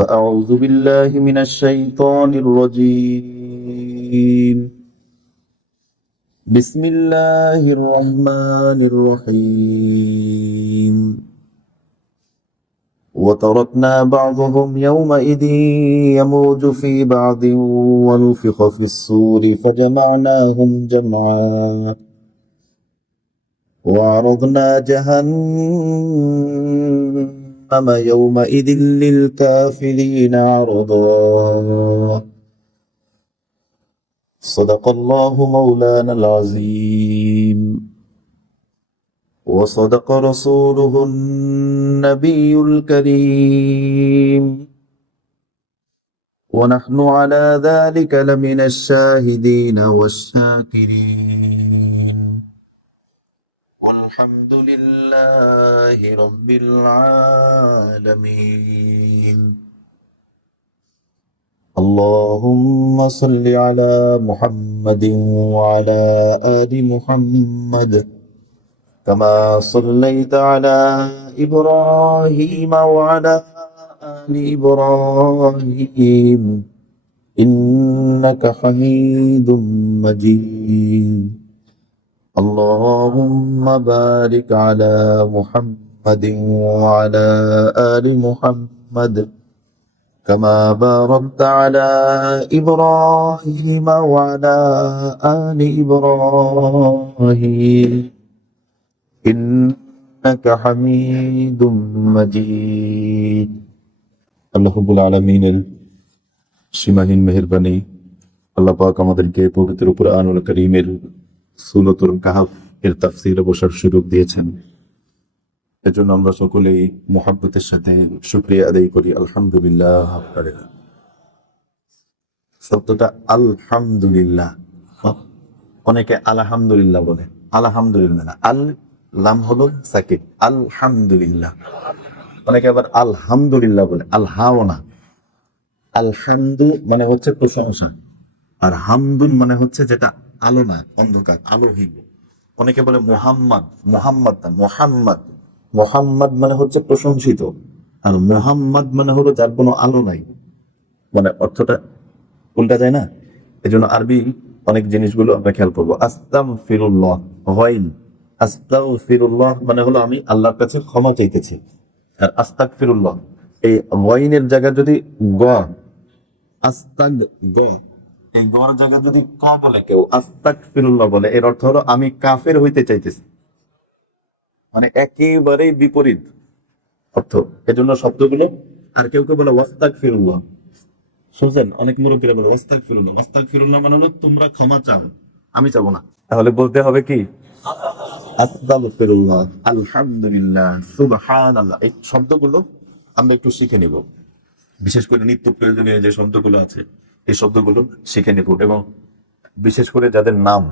فأعوذ بالله من الشيطان الرجيم. بسم الله الرحمن الرحيم. وتركنا بعضهم يومئذ يموج في بعض ونفخ في الصور فجمعناهم جمعا وعرضنا جهنم يومئذ للكافرين عرضا. صدق الله مولانا العظيم وصدق رسوله النبي الكريم ونحن على ذلك لمن الشاهدين والشاكرين والحمد لله رب العالمين. اللهم صل على محمد وعلى آل محمد كما صليت على إبراهيم وعلى آل إبراهيم إنك حميد مجيد. اللهم بارك على محمد وعلى آل محمد كما باركت على إبراهيم وعلى آل إبراهيم إنك حميد مجيد. আল্লাহ রাব্বুল আলামিনের সীমাহীন মেহেরবানি, আল্লাহ পাক আমাদেরকে পবিত্র কুরআনুল কারীমের সূরাতুল কাহফ এর তাফসীরে বসার সুযোগ দিয়েছেন। এজন্য আমরা সকলেই মুহাব্বতের সাথে শুকরিয়া আদায় করি। আলহামদুলিল্লাহ। শব্দটা আলহামদুলিল্লাহ, অনেকে আলহামদুলিল্লাহ বলে, আলহামদুলিল্লাহ না, আল লাম হলো সাকিন, আলহামদুলিল্লাহ। অনেকে আবার আলহামদুলিল্লাহ বলে, আলহাও না। আলহামদু মানে হচ্ছে প্রশংসা, আর হামদুন মানে হচ্ছে যেটা আলো না, অন্ধকার, আলোহীন। অনেকে বলে মোহাম্মদ, মোহাম্মদ না, মোহাম্মদ। মোহাম্মদ মানে হচ্ছে প্রশংসিত, আর মোহাম্মদ মানে হলো যার কোনো আলো নাই, মানে অর্থটা উল্টা যায় না। এই জন্য আরবি অনেক জিনিসগুলো আমরা খেয়াল করবো। আস্তাগফিরুল্লাহ, ওয়াইল আস্তাগফিরুল্লাহ মানে হলো আমি আল্লাহর কাছে ক্ষমা চাইতেছি। আর আস্তাগফিরুল্লাহ, এই ওয়াইনের জায়গা যদি গ, আস্তাগ গ, এই গর জায়গা যদি ক বলে কেউ, আস্তাগফিরুল্লাহ বলে, এর অর্থ হলো আমি কাফের হইতে চাইতেছি, মানে একেবারেই বিপরীত অর্থ। এজন্য শব্দগুলো, আর কেউ কেউ বলে ওয়াস্তাগফিরুল্লাহ, শুনছেন অনেক মুরব্বীরা বলে ওয়াস্তাগফিরুল্লাহ। ওয়াস্তাগফিরুল্লাহ মানে হলো তোমরা ক্ষমা চাও, আমি চাবো না। তাহলে বলতে হবে কি? আস্তাগফিরুল্লাহ, আলহামদুলিল্লাহ, সুবহানাল্লাহ। এই শব্দগুলো আমরা একটু শিখে নিব, বিশেষ করে নিত্য প্রয়োজনীয় যে শব্দগুলো আছে এই শব্দগুলো শিখে নিব, এবং বিশেষ করে যাদের নাম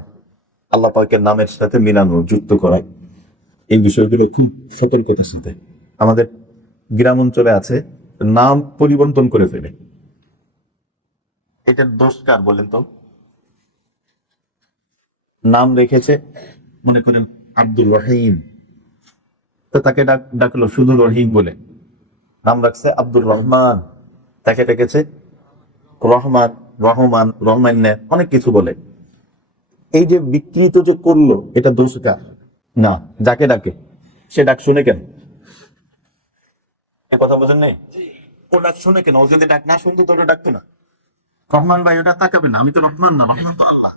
আল্লাহ পাকের নামের সাথে মিলানো, যুক্ত করা, এই বিষয়গুলো খুব সতর্কতার সাথে। আমাদের গ্রাম অঞ্চলে আছে নাম পরিবর্তন করে ফেলে, এটার দোষ কার বলেন তো? নাম রেখেছে মনে করেন আব্দুল রহিম, তো তাকে ডাকলো শুধু রহিম বলে। নাম রাখছে আব্দুর রহমান, তাকে ডেকেছে রহমান, রহমান, রহমান, অনেক কিছু বলে। এই যে বিকৃত যে করলো, এটা দোষ কার? না, যাকে ডাকে সে ডাক শুনে কেন? এ কথা বোঝেন নেই? ও ডাক শুনে কেন? ও যদি ডাক না শুনতো তো ডাকতো না। রহমান ভাই ওটা তাকাবে না, আমি তো রহমান না, রহমান তো আল্লাহ।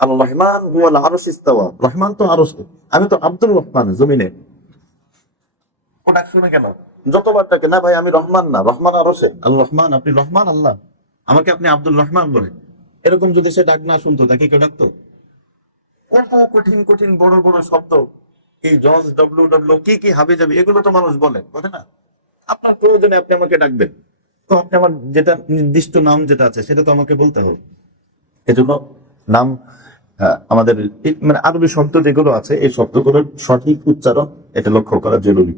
আল রহমান হুয়াল আরশ ইস্তাওয়া, রহমান তো আরশে, আমি তো আব্দুর রহমান জমিনে। ও ডাক শুনে কেন? যতবার ডাকে, না ভাই আমি রহমান না, রহমান আরশে, আল রহমান, আপনি রহমান আল্লাহ, আমাকে আপনি আব্দুল রহমান বলেন। এরকম যদি সে ডাক না শুনতো তাকে কেউ ডাকতো? কত কঠিন কঠিন বড় বড় শব্দ, এই জজ, ডব্লিউ ডব্লিউ, কি কি হাবি যাবি, এগুলো তো মানুষ বলে, বলে না? আপনার প্রয়োজনে আপনি আমাকে ডাকবেন, তো আপনি আমার যেটা নির্দিষ্ট নাম যেটা আছে সেটা তো আমাকে বলতে হবে। এজন্য নাম, আমাদের মানে আরবি শব্দ যেগুলো আছে এই শব্দগুলোর সঠিক উচ্চারণ এটা লক্ষ্য করা জরুরি।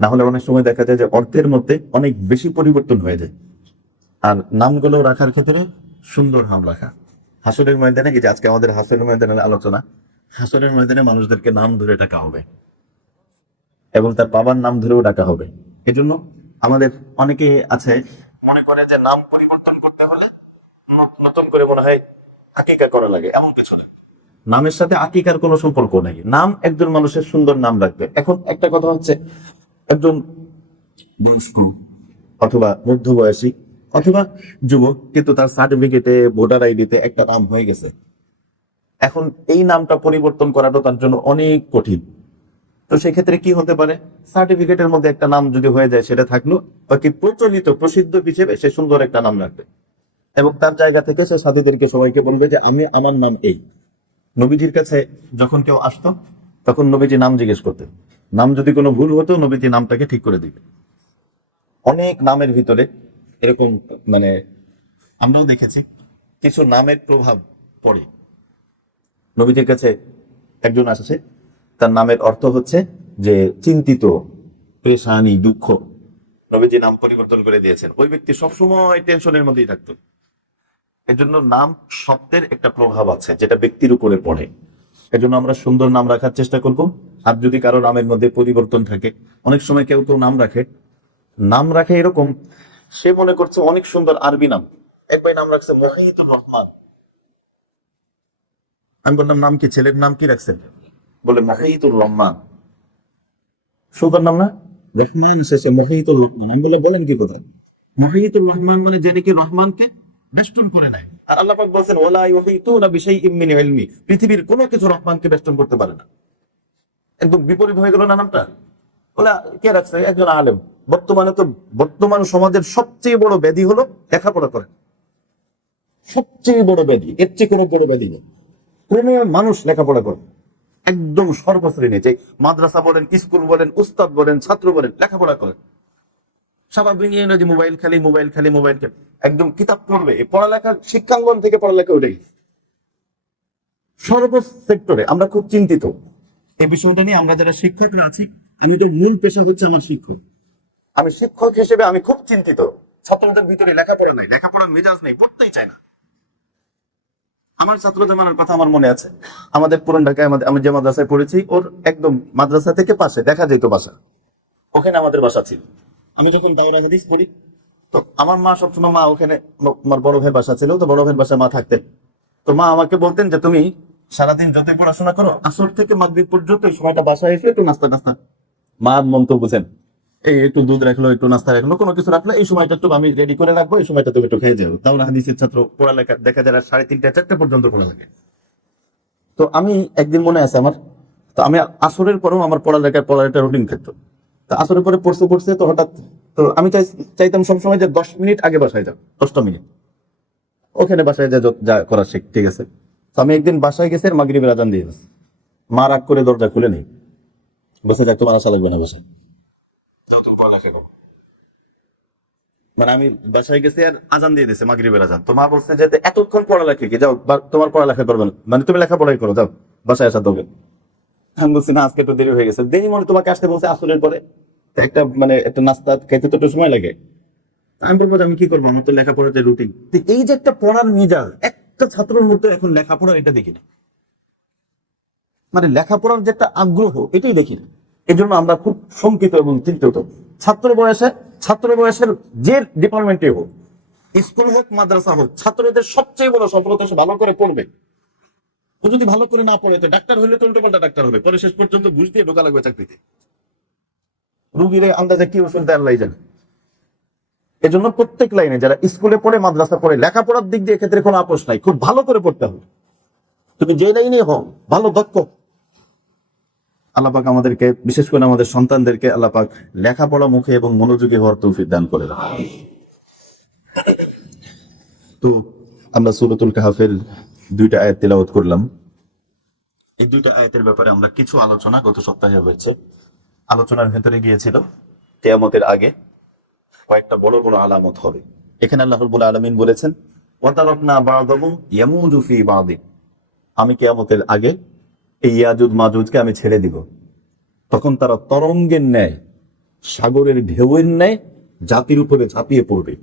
না হলে অনেক সময় দেখা যায় যে অর্থের মধ্যে অনেক বেশি পরিবর্তন হয়ে যায়। আর নামগুলো রাখার ক্ষেত্রে সুন্দর নাম রাখা। হাসরের ময়দানে, এই যে আজকে আমাদের হাসরের ময়দানের আলোচনা, হাসরের ময়দানে মানুষদেরকে নাম ধরে ডাকা হবে এবং তার বাবার নাম ধরেও ডাকা হবে। এজন্য আমাদের অনেকে আছে মনে যে নাম পরিবর্তন করতে হলে নতুন করে মনে হয় আকিকা করা লাগে, এমন কিছু না। নামের সাথে আকিকার কোনো সম্পর্ক নেই। নাম একজন মানুষের সুন্দর নাম রাখবে। এখন একটা কথা হচ্ছে, একজন বয়স্ক অথবা মধ্যবয়সী অথবা যুবক, কিন্তু তার সার্টিফিকেটে ভোটার আইডিতে একটা নাম হয়ে গেছে, এখন এই নামটা পরিবর্তন করাটা তার জন্য অনেক কঠিন। তো সেক্ষেত্রে কি হতে পারে, সার্টিফিকেটের মধ্যে একটা নাম যদি হয়ে যায় সেটা থাকলো, বাকি প্রচলিত প্রসিদ্ধ হিসেবে সে সুন্দর একটা নাম রাখবে, এবং তার জায়গা থেকে সে সাথীদেরকে সবাইকে বলবে যে আমার নাম এই। নবীজির কাছে যখন কেউ আসতো তখন নবীজি নাম জিজ্ঞেস করতেন, নাম যদি কোনো ভুল হতো নবীজি নামটাকে ঠিক করে দিবে। অনেক নামের ভিতরে এরকম মানে আমরাও দেখেছি কিছু নামের প্রভাব পড়ে। নবীজির কাছে একজন আসছে, তার নামের অর্থ হচ্ছে যে চিন্তিত, পেরেশানি, দুঃখ। নবীজি নাম পরিবর্তন করে দিয়েছেন। ওই ব্যক্তি সবসময় টেনশনের মধ্যেই থাকতো। এজন্য নাম শব্দের একটা প্রভাব আছে যেটা ব্যক্তির উপরে পড়ে। এজন্য আমরা সুন্দর নাম রাখার চেষ্টা করব। আর যদি কারো নামের মধ্যে পরিবর্তন থাকে, অনেক সময় কেউ কেউ নাম রাখে এরকম, সে মনে করছে অনেক সুন্দর আরবি নাম। এক ভাই নাম রাখছে মহিতুর রহমান। আমি বললাম নাম কি, ছেলের নাম কি রাখছেন? বলে মহিতুর রহমান। সুন্দর নাম না, রহমান শেষে মহিতুর রহমান। আমি বলে বলেন কি কোথাও, মহিতুর রহমান মানে যে নাকি রহমানকে বেষ্টন করে নেয়। আর আল্লাহ পাক বলেন ওয়ালা ইউহিতুনা বিশাইইম মিন ইলমি, পৃথিবীর কোনো কিছু রহমানকে বেষ্টন করতে পারে না। একদম বিপরীত হয়ে গেল না নামটা। ওলা কে রাখছে? একজন আলেম। বর্তমান সমাজের সবচেয়ে বড় ব্যাধি হলো লেখাপড়া করে। সবচেয়ে বড় ব্যাধি, এর চেয়ে কোনো বড় ব্যাধি নেই। কোন মানুষ লেখাপড়া করে একদম সর্বশ্রেণী, যে মাদ্রাসা বলেন, স্কুল বলেন, উস্তাদ বলেন, ছাত্র বলেন, লেখাপড়া করে স্বাভাবিক যে মোবাইল খালি একদম কিতাব পড়বে। এই পড়ালেখার শিক্ষাঙ্গন থেকে পড়ালেখা উঠে গেছে সর্ব সেক্টরে। আমরা খুব চিন্তিত এই বিষয়টা নিয়ে। আমরা যারা শিক্ষকরা আছি, আমি তো মূল পেশা হচ্ছে আমার শিক্ষক। আমি শিক্ষক হিসেবে আমি খুব চিন্তিত। ছাত্রদের ভিতরে লেখাপড়া নাই, লেখাপড়ার মেজাজ নেই, পড়তেই চায় না। আমার ছাত্র জামানের কথা আমার মনে আছে। আমাদের পুরান ঢাকায় আমি যে মাদ্রাসায় পড়েছি, ওর একদম মাদ্রাসা থেকে পাশে দেখা যেত বাসা, ওখানে আমাদের বাসা ছিল। আমি যখন দাওরা হাদিস পড়ি, তো আমার মা সবসময়, মা ওখানে, আমার বড় ভাইয়ের বাসা ছিল, তো বড় ভাইয়ের বাসায় মা থাকতেন। তো মা আমাকে বলতেন যে তুমি সারাদিন যতই পড়াশোনা করো, আসর থেকে মাগরিব পর্যন্ত এই সময়টা বাসায় এসে একটু নাস্তা। মা মন তো বুঝেন, এই একটু দুধ রাখলো, একটু নাস্তা রাখলো, কোনো কিছু রাখলো, এই সময়টা একটু আমি রেডি করে রাখবো, এই সময়টা তুমি একটু খেয়ে যাও। দাওরা হাদিসের ছাত্র, পড়ালেখা দেখা যায় 3:30 4টা পর্যন্ত পড়ালেখা। তো আমি একদিন মনে আছে আমার, তো আমি আসরের পরেও আমার পড়ালেখার রুটিন থাকতো। তো আসরের পরে পড়ছে, তো হঠাৎ, তো আমি চাইতাম সবসময় যে 10 মিনিট আগে বাসায় যাও, 10টা মিনিট ওখানে বাসায় যা করার শিখ, ঠিক আছে। তো আমি একদিন বাসায় গেছি, মাগরিবের আজান দিয়ে গেছে। মা রাগ করে দরজা খুলে নেই, বসে যাক, তোমার আসা লাগবে না বাসায়, যাও তুমি পড়ালেখা করো। মানে আমি বাসায় গেছি আর আজান দিয়ে দিছে, মাগরিবের আজান। তো মা বলছে যে এতক্ষণ পড়ালেখা কি, যাও তোমার পড়ালেখা করবে না, মানে তুমি লেখাপড়াই করো, যাও বাসায় আসা দরকার। আমি বলছি না, আজকে একটু দেরি হয়ে গেছে। দেরি মানে তোমাকে আসতে বলছে আসরের পরে, একটা নাস্তা খাইতে তো একটু সময় লাগে। আমি বলবো আমি কি করবো, আমার তো লেখাপড়ার যে রুটিন। এই যে একটা পড়ার মেজাজ একটা ছাত্রের মধ্যে এখন লেখাপড়া, এটা দেখি না। মানে লেখাপড়ার যে একটা আগ্রহ, এটাই দেখি না। এই জন্য আমরা খুব শঙ্কিত এবং চিন্তিত। ছাত্র বয়সের যে ডিপার্টমেন্টে হোক, স্কুল হোক, মাদ্রাসা হোক, ছাত্রদের সবচেয়ে বড় সফলতা সে ভালো করে পড়বে। ও যদি ভালো করে না পড়ে, তো ডাক্তার হলে তো উল্টোপাল্টা ডাক্তার হবে, পরে শেষ পর্যন্ত ঘুষ দিয়ে ঢোকা লাগবে চাকরিতে। রুগীর আন্দাজে কি ওষুধ দেয় আল্লাহ জানে। এজন্য প্রত্যেক লাইনে যারা স্কুলে পড়ে, মাদ্রাসা পড়ে, লেখাপড়ার দিক দিয়ে ক্ষেত্রে কোনো আপোষ নাই, খুব ভালো করে পড়তে হবে। তুমি যে লাইনে হও, ভালো দক্ষ। আল্লাহ পাক আমাদেরকে, বিশেষ করে আমাদের সন্তানদেরকে আল্লাহ পাক লেখাপড়া মুখে এবং মনোযোগী হওয়ার তৌফিক দান করে। তো আমরা সূরাতুল কাহফের 2টা আয়াত তেলাওয়াত করলাম। এই 2টা আয়াতের ব্যাপারে আমরা কিছু আলোচনা গত সপ্তাহে হয়েছে। আলোচনার ভেতরে গিয়েছিল কিয়ামতের আগে কয়েকটা বড় বড় আলামত হবে। এখানে আল্লাহ রাব্বুল আলামিন বলেছেন ওয়াতারাকনা বা'দাহুম ইয়ামুজু ফি বা'দি, আমি কিয়ামতের আগে এই ইয়াজুজ মাজুজকে আমি ছেড়ে দিব। তখন তারা তরঙ্গের ন্যায়, সাগরের ঢেউয়ের ন্যায় জাতির উপরে ঝাঁপিয়ে পড়বে।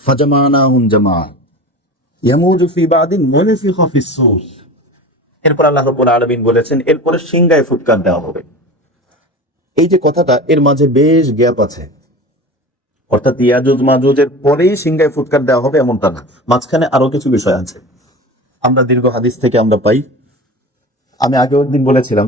ফাজামানাহুম জামা ইয়ামুজু ফি বা'দিন ওয়ানফিখা ফিস সূর। এরপর আল্লাহ রাব্বুল আলামিন বলেছেন এরপরে সিংহায় ফুৎকার দেওয়া হবে। এই যে কথাটা, এর মাঝে বেশ গ্যাপ আছে। অর্থাৎ ইয়াজুজ মাজুজের পরেই সিংহায় ফুৎকার দেওয়া হবে এমনটা না, মাঝখানে আরো কিছু বিষয় আছে। আমরা দীর্ঘ হাদিস থেকে আমরা পাই, আমি আগেও একদিন বলেছিলাম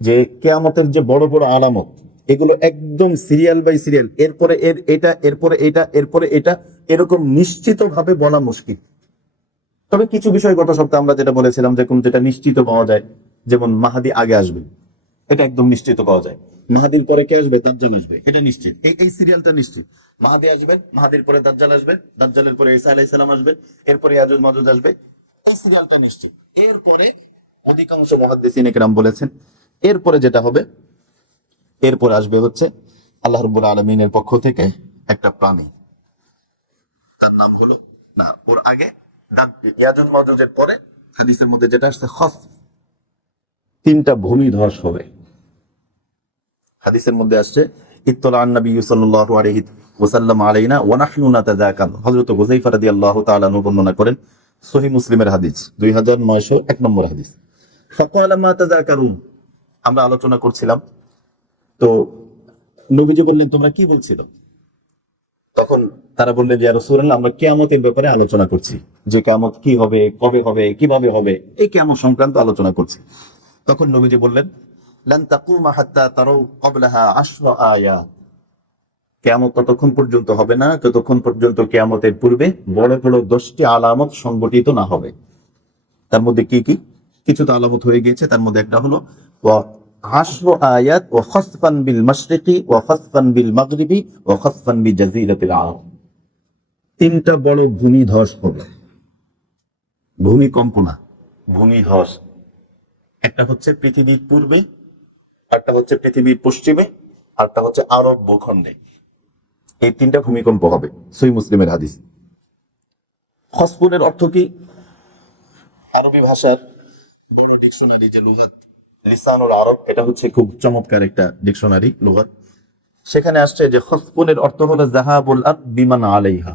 যে কেয়ামতের যে বড় বড় আলামত, এগুলো একদম সিরিয়াল বাই সিরিয়াল, এরপরে এটা, এরপরে এটা, এরপরে এটা, এরকম নিশ্চিত ভাবে বলা মুশকিল। তবে কিছু বিষয় গত সপ্তাহে আমরা যেটা বলেছিলাম, যেটা নিশ্চিত পাওয়া যায়, যেমন মাহাদি আগে আসবে, এটা একদম নিশ্চিত পাওয়া যায়। মাহাদির পরে কে আসবে? দাজ্জাল আসবে, এটা নিশ্চিত। এই সিরিয়ালটা নিশ্চিত। মাহাদি আসবেন, মাহাদির পরে দাজ্জাল আসবে, দাজ্জালের পরে ঈসা আলাইহিস সালাম আসবে, এরপরে ইয়াজুজ মাজুজ আসবে, এই সিরিয়ালটা নিশ্চিত। এরপরে অধিকাংশ মুহাদ্দিসিন ইকরাম বলেছেন এরপরে যেটা হবে, এরপরে আসবে হচ্ছে আল্লাহ রাব্বুল আলামিনের পক্ষ থেকে একটা প্রাণী, তার নাম হলো, না ওর আগে ইয়াজুজ মাজুজের পরে হাদিসের মধ্যে যেটা আসছে খসফ, 3টা ভূমিধস হবে। হাদিসের মধ্যে আসছে ইত্তলা আন নবী সাল্লাল্লাহু আলাইহি ওয়াসাল্লাম আলাইনা ওয়া নাহনু নাতাযাকার। হযরত হুযায়ফা রাদিয়াল্লাহু তাআলা বর্ণনা করেন, সহিহ মুসলিমের হাদিস 2901 নম্বর হাদিস। ফাকালা মা তাযাকারুন, আমরা আলোচনা করছিলাম, তো নবীজি বললেন তোমরা কি বলছিল? তখন তারা বললেন যে ইয়া রাসূলুল্লাহ, আমরা কিয়ামতের ব্যাপারে আলোচনা করছি, যে কিয়ামত কি হবে, কবে হবে, কিভাবে হবে, এই কিয়ামত সংক্রান্ত আলোচনা করছি। তখন নবীজি বললেন লান তাকুমা হাত্তা তারাউ ক্বাবলাহা 10 আয়াত, কিয়ামত ততক্ষণ পর্যন্ত হবে না যতক্ষণ পর্যন্ত কিয়ামতের পূর্বে বড় বড় 10টি আলামত সংগঠিত না হবে। তার মধ্যে কি কি? কিছু তো আলামত হয়ে গিয়েছে, তার মধ্যে একটা হলো ওয়া 10 আয়াত ওয়া খাসফান বিল মাশরিকি ওয়া খাসফান বিল মাগরিবি ওয়া খাসফান বিজাজিরাতিল আরব। 3টা বড় ভূমিধস হবে, ভূমিকম্প না, ভূমিধস। একটা হচ্ছে পৃথিবীর পূর্বে, একটা হচ্ছে পৃথিবীর পশ্চিমে, আরটা হচ্ছে আরব ভূখণ্ডে। এই 3টা ভূমিকম্প হবে, সহিহ মুসলিমের হাদিস। খসফুরের অর্থ কি? আরবি ভাষার বড় ডিকশনারি যে লুগাত লিসানুল আরব, এটা হচ্ছে খুব চমৎকার একটা ডিকশনারি লুগাত। সেখানে আসছে যে খসফুরের অর্থ হলো যাহাবুল আরদ বিমান আলাইহা,